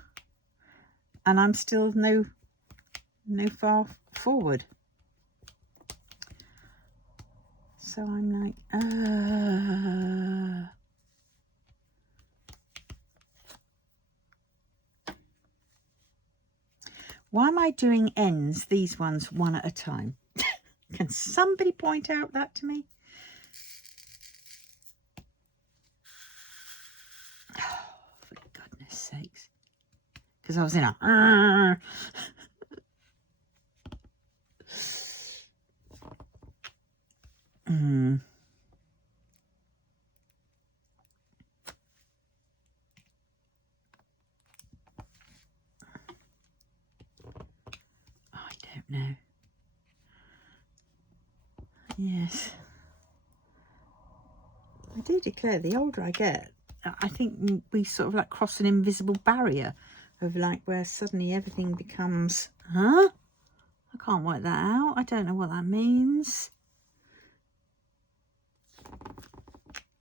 and I'm still no far forward. So I'm like, why am I doing ends, these ones, one at a time? Can somebody point out that to me? Oh, for goodness sakes. Because I was in a... I don't know. Yes. I do declare, the older I get, I think we sort of like cross an invisible barrier of like where suddenly everything becomes, huh? I can't work that out. I don't know what that means.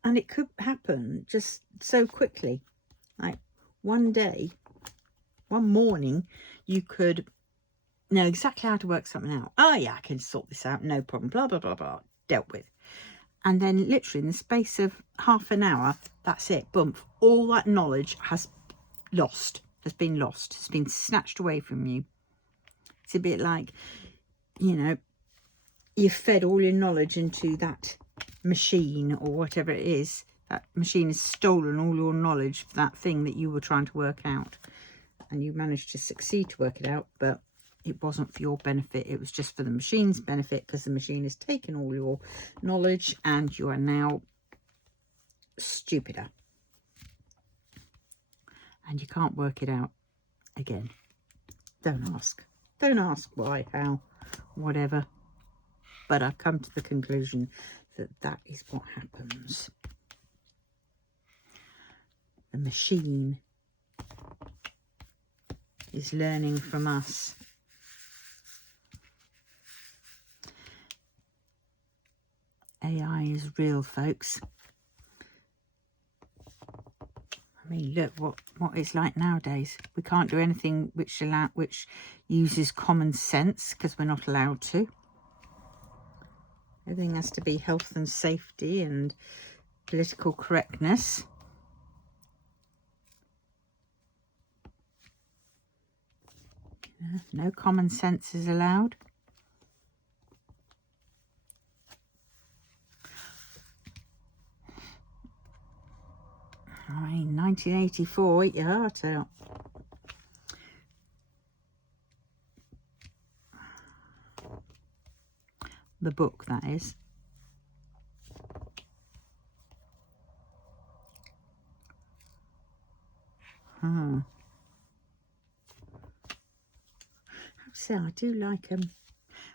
And it could happen just so quickly. Like one day, one morning, you could know exactly how to work something out. Oh yeah, I can sort this out, no problem, blah, blah, blah, blah, dealt with. And then literally in the space of half an hour, that's it, boom, all that knowledge has been lost, has been snatched away from you. It's a bit like, you know, you've fed all your knowledge into that machine or whatever it is. That machine has stolen all your knowledge for that thing that you were trying to work out. And you managed to succeed to work it out, but it wasn't for your benefit. It was just for the machine's benefit, because the machine has taken all your knowledge and you are now stupider. And you can't work it out again. Don't ask. Don't ask why, how, whatever. But I've come to the conclusion that that is what happens. The machine is learning from us. AI is real, folks. I mean, look what it's like nowadays. We can't do anything which uses common sense, because we're not allowed to. Everything has to be health and safety and political correctness. No common sense is allowed. I mean, 1984, eat your heart out. The book, that is. I have to say, I do like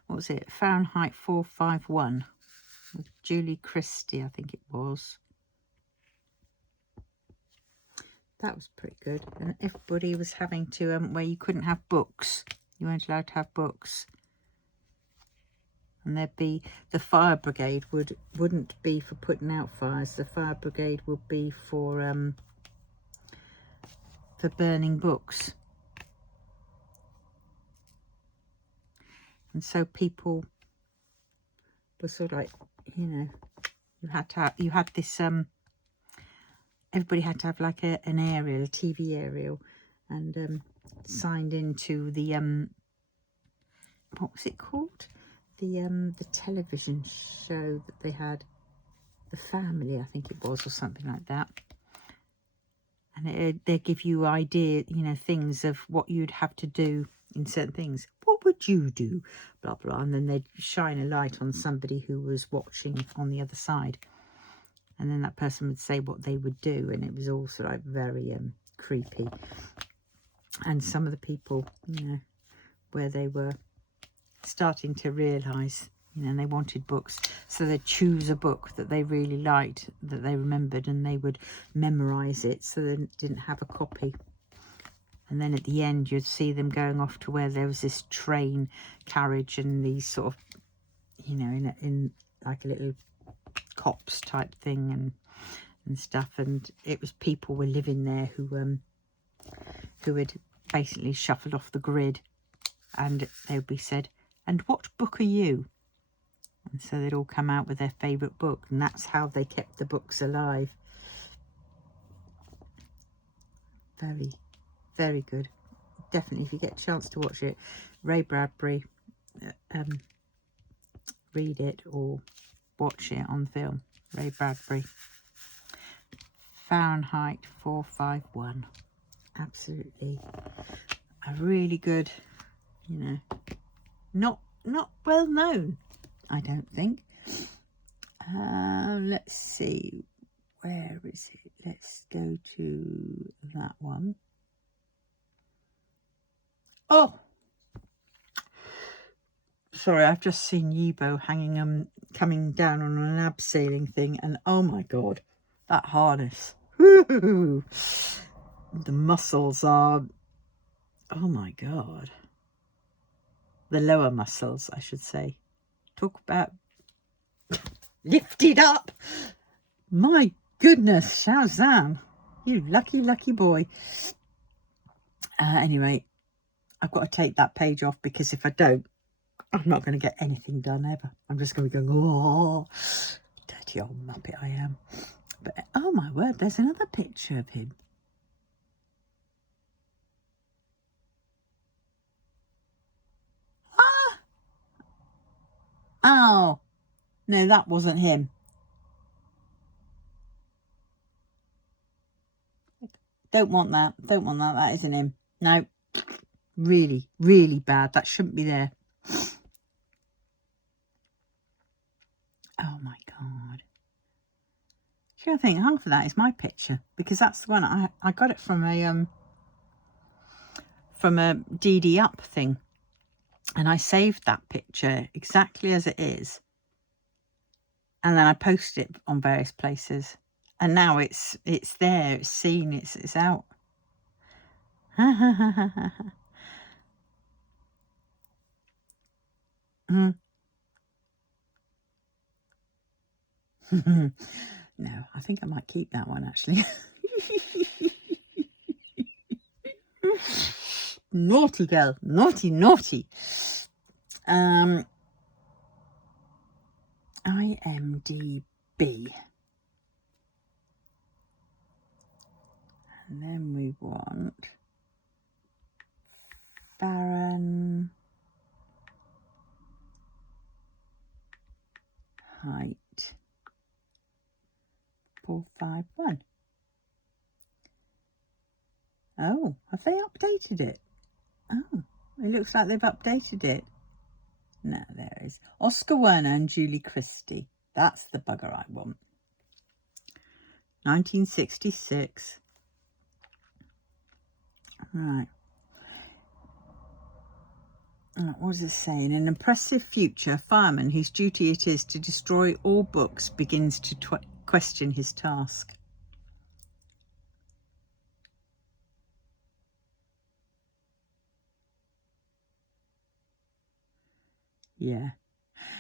what was it? Fahrenheit 451 with Julie Christie, I think it was. That was pretty good. And everybody was having to where you couldn't have books. You weren't allowed to have books. And there'd be the fire brigade wouldn't be for putting out fires. The fire brigade would be for burning books. And so people were sort of like, you know, you had this everybody had to have like an aerial, a TV aerial, and signed into the what was it called? The television show that they had, The Family, I think it was, or something like that. And they give you idea, you know, things of what you'd have to do in certain things. What would you do? Blah, blah. And then they'd shine a light on somebody who was watching on the other side. And then that person would say what they would do. And it was also like very creepy. And some of the people, you know, where they were starting to realise, you know, and they wanted books, so they'd choose a book that they really liked, that they remembered, and they would memorise it so they didn't have a copy. And then at the end you'd see them going off to where there was this train carriage and these sort of, you know, in like a little copse type thing and stuff, and it was people were living there who had basically shuffled off the grid, and they would be said, "And what book are you?" And so they'd all come out with their favourite book, and that's how they kept the books alive. Very, very good. Definitely, if you get a chance to watch it, Ray Bradbury, read it or watch it on film. Ray Bradbury. Fahrenheit 451. Absolutely a really good, you know, not well known, I don't think. Let's see, where is it? Let's go to that one. Oh, Sorry, I've just seen Yibo hanging, coming down on an abseiling thing, and oh my God, that harness. Woo-hoo-hoo. The muscles are, oh my God. The lower muscles, I should say. Talk about lifted up. My goodness, Shazam. You lucky, lucky boy. Anyway, I've got to take that page off, because if I don't, I'm not going to get anything done ever. I'm just going to be going, oh, dirty old muppet I am. But oh my word, there's another picture of him. Ah! Oh, no, that wasn't him. Don't want that. Don't want that. That isn't him. No. Really, really bad. That shouldn't be there. Oh my God. See, I think half of that is my picture, because that's the one I got it from a DD Up thing, and I saved that picture exactly as it is, and then I posted it on various places, and now it's there, it's seen, it's out. Mm. No, I think I might keep that one, actually. Naughty girl, naughty, naughty. IMDb. And then we want Fahrenheit 451. Oh, have they updated it? Oh, it looks like they've updated it. No, there is. Oscar Werner and Julie Christie. That's the bugger I want. 1966. Right. What was it saying? An impressive future fireman whose duty it is to destroy all books begins to question his task. Yeah.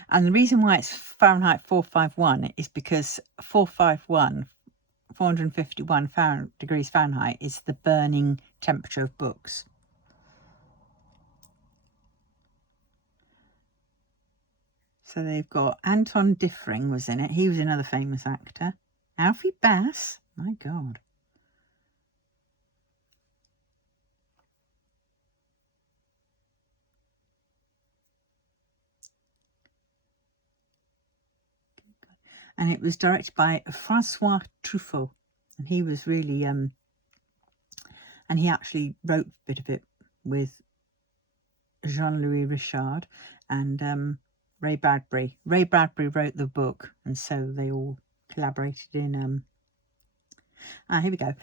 And the reason why it's Fahrenheit 451 is because 451 degrees Fahrenheit is the burning temperature of books. So they've got Anton Diffring was in it. He was another famous actor. Alfie Bass. My God. And it was directed by Francois Truffaut. And he was really, and he actually wrote a bit of it with Jean-Louis Richard and Ray Bradbury. Ray Bradbury wrote the book, and so they all collaborated in here we go.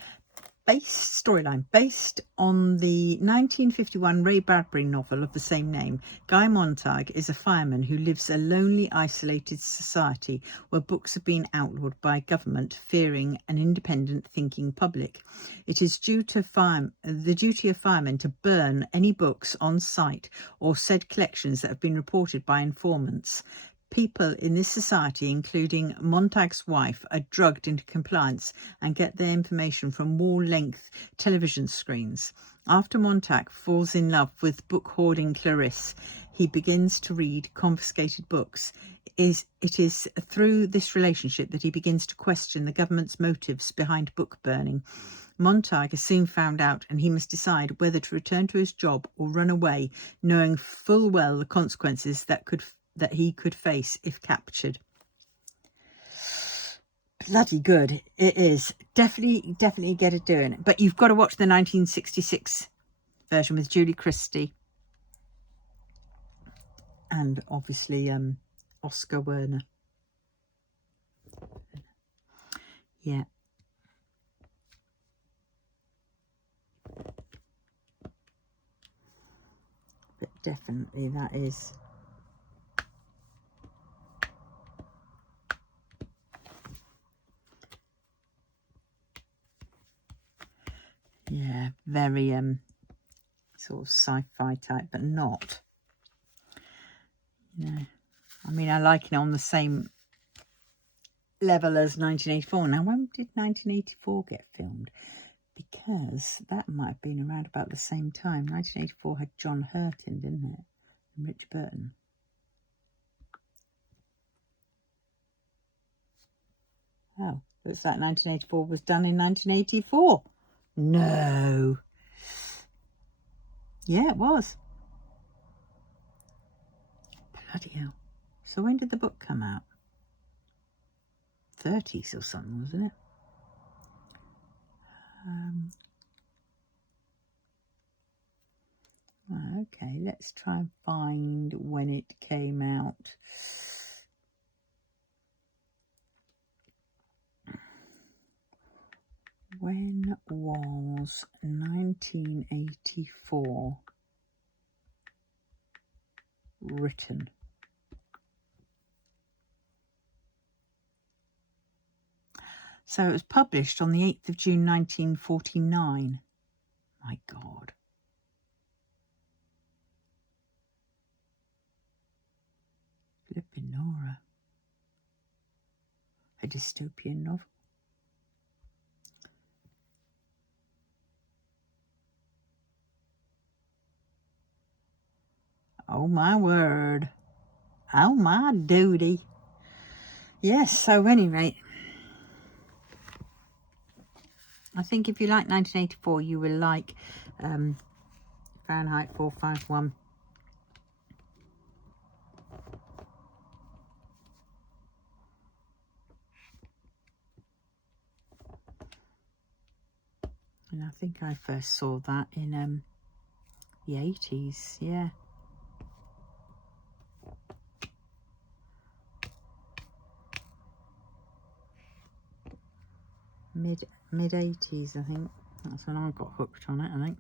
Storyline based on the 1951 Ray Bradbury novel of the same name. Guy Montag is a fireman who lives a lonely, isolated society where books have been outlawed by government, fearing an independent thinking public. It is the duty of firemen to burn any books on site or said collections that have been reported by informants. People in this society, including Montag's wife, are drugged into compliance and get their information from wall-length television screens. After Montag falls in love with book-hoarding Clarisse, he begins to read confiscated books. It is through this relationship that he begins to question the government's motives behind book burning. Montag is soon found out, and he must decide whether to return to his job or run away, knowing full well the consequences that he could face if captured. Bloody good. It is. Definitely get it doing. But you've got to watch the 1966 version with Julie Christie. And obviously Oscar Werner. Yeah. But definitely that is very sort of sci-fi type, but not. You know, I mean, I like it on the same level as 1984. Now, when did 1984 get filmed? Because that might have been around about the same time. 1984 had John Hurt in, didn't it? And Rich Burton. Oh, looks like 1984 was done in 1984. No. Yeah, it was. Bloody hell. So when did the book come out? 30s or something, wasn't it? Okay, let's try and find when it came out. When was 1984 written? So it was published on the 8th of June 1949. My God. Flipping Nora. A dystopian novel. Oh my word. Oh my duty. Yes, so anyway, I think if you like 1984, you will like Fahrenheit 451. And I think I first saw that in the 80s, yeah. Mid 80s, I think. That's when I got hooked on it, I think.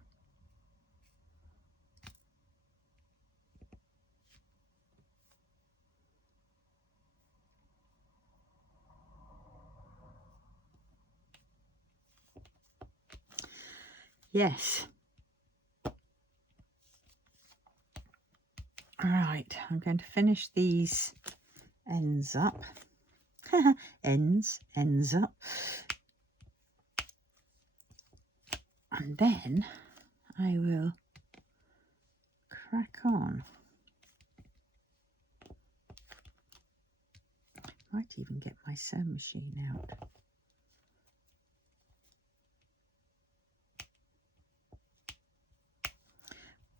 Yes. Right, I'm going to finish these ends up. ends up. And then I will crack on. Might even get my sewing machine out.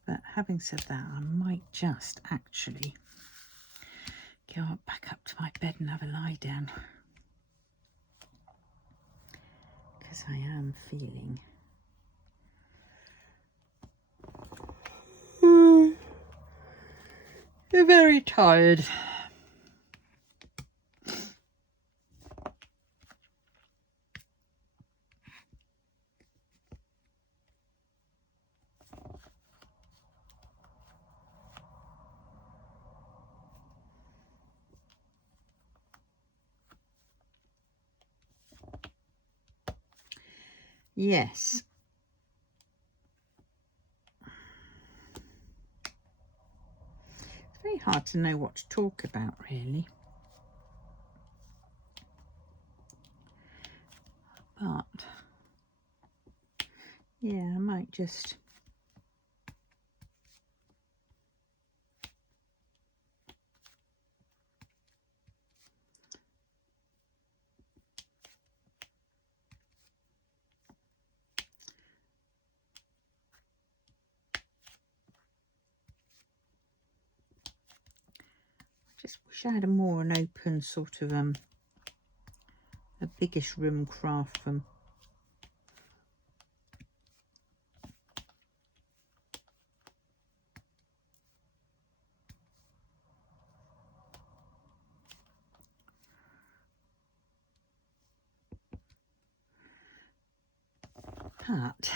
But having said that, I might just actually go back up to my bed and have a lie down. Because I am feeling very tired. Yes. It's very hard to know what to talk about, really. But, yeah, I might just... just wish I had a more an open sort of a biggish room craft from that.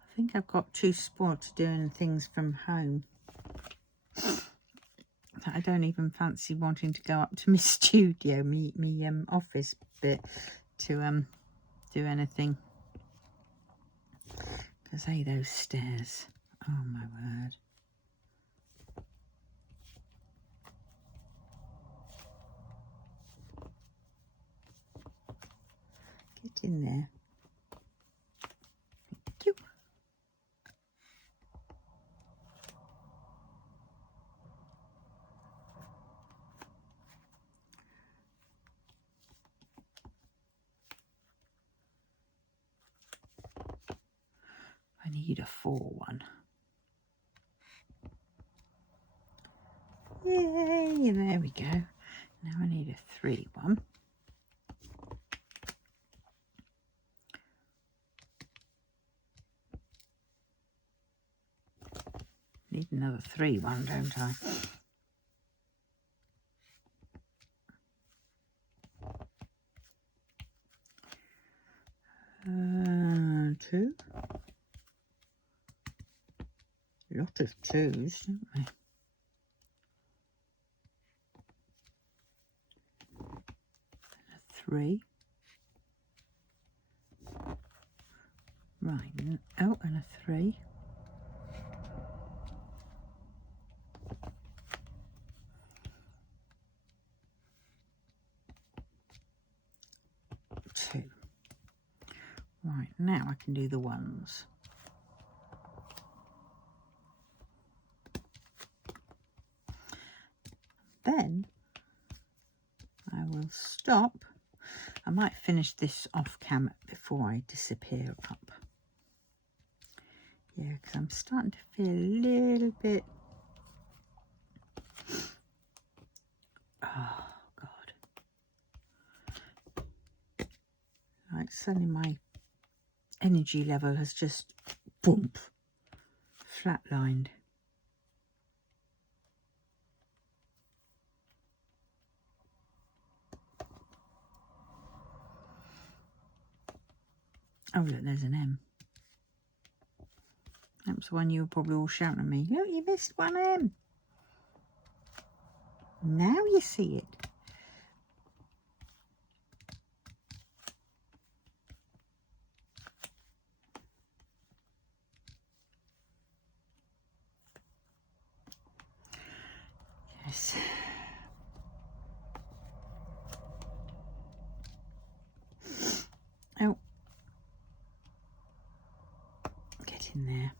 I think I've got too spoiled to doing things from home that I I don't even fancy wanting to go up to my studio, me office bit, to do anything. Because hey, those stairs, oh my word. Get in there. Thank you. I need a 4 one. Yay, there we go. Now I need a 3 one. Need another 3 one, don't I? Two. Lot of 2s, don't we? And a 3. Right. Oh, and a 3. Two. Right, now I can do the 1s. Then I will stop. I might finish this off camera before I disappear up. Yeah, because I'm starting to feel a little bit... Oh, God. Like suddenly my energy level has just, boom, flatlined. Oh, look, there's an M. That was the one you were probably all shouting at me. Look, you missed one M. Now you see it. Yes. Oh. Get in there.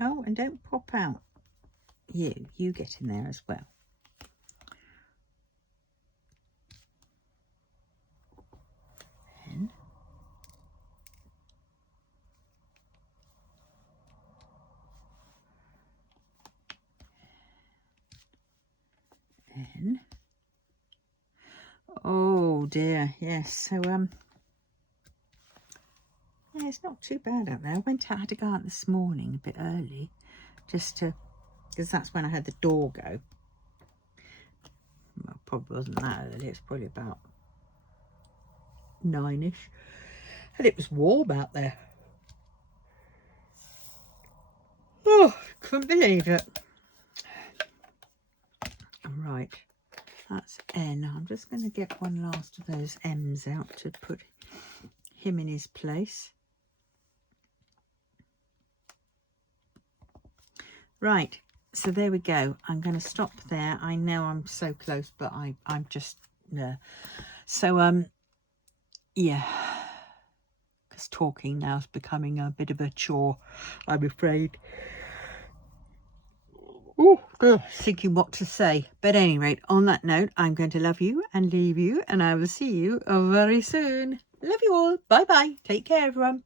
Oh, and don't pop out. You get in there as well. Then. Then. Oh dear, yes. So yeah, it's not too bad out there. I had to go out this morning a bit early, just to, because that's when I heard the door go. Well, probably wasn't that early. It's probably about 9ish, and it was warm out there. Oh, couldn't believe it. Right, that's N. I'm just going to get one last of those M's out to put him in his place. Right, so there we go. I'm going to stop there. I know I'm so close, but I'm just so yeah, because talking now is becoming a bit of a chore, I'm afraid. Oh, thinking what to say. But at any rate, on that note, I'm going to love you and leave you, and I will see you very soon. Love you all. Bye bye. Take care, everyone.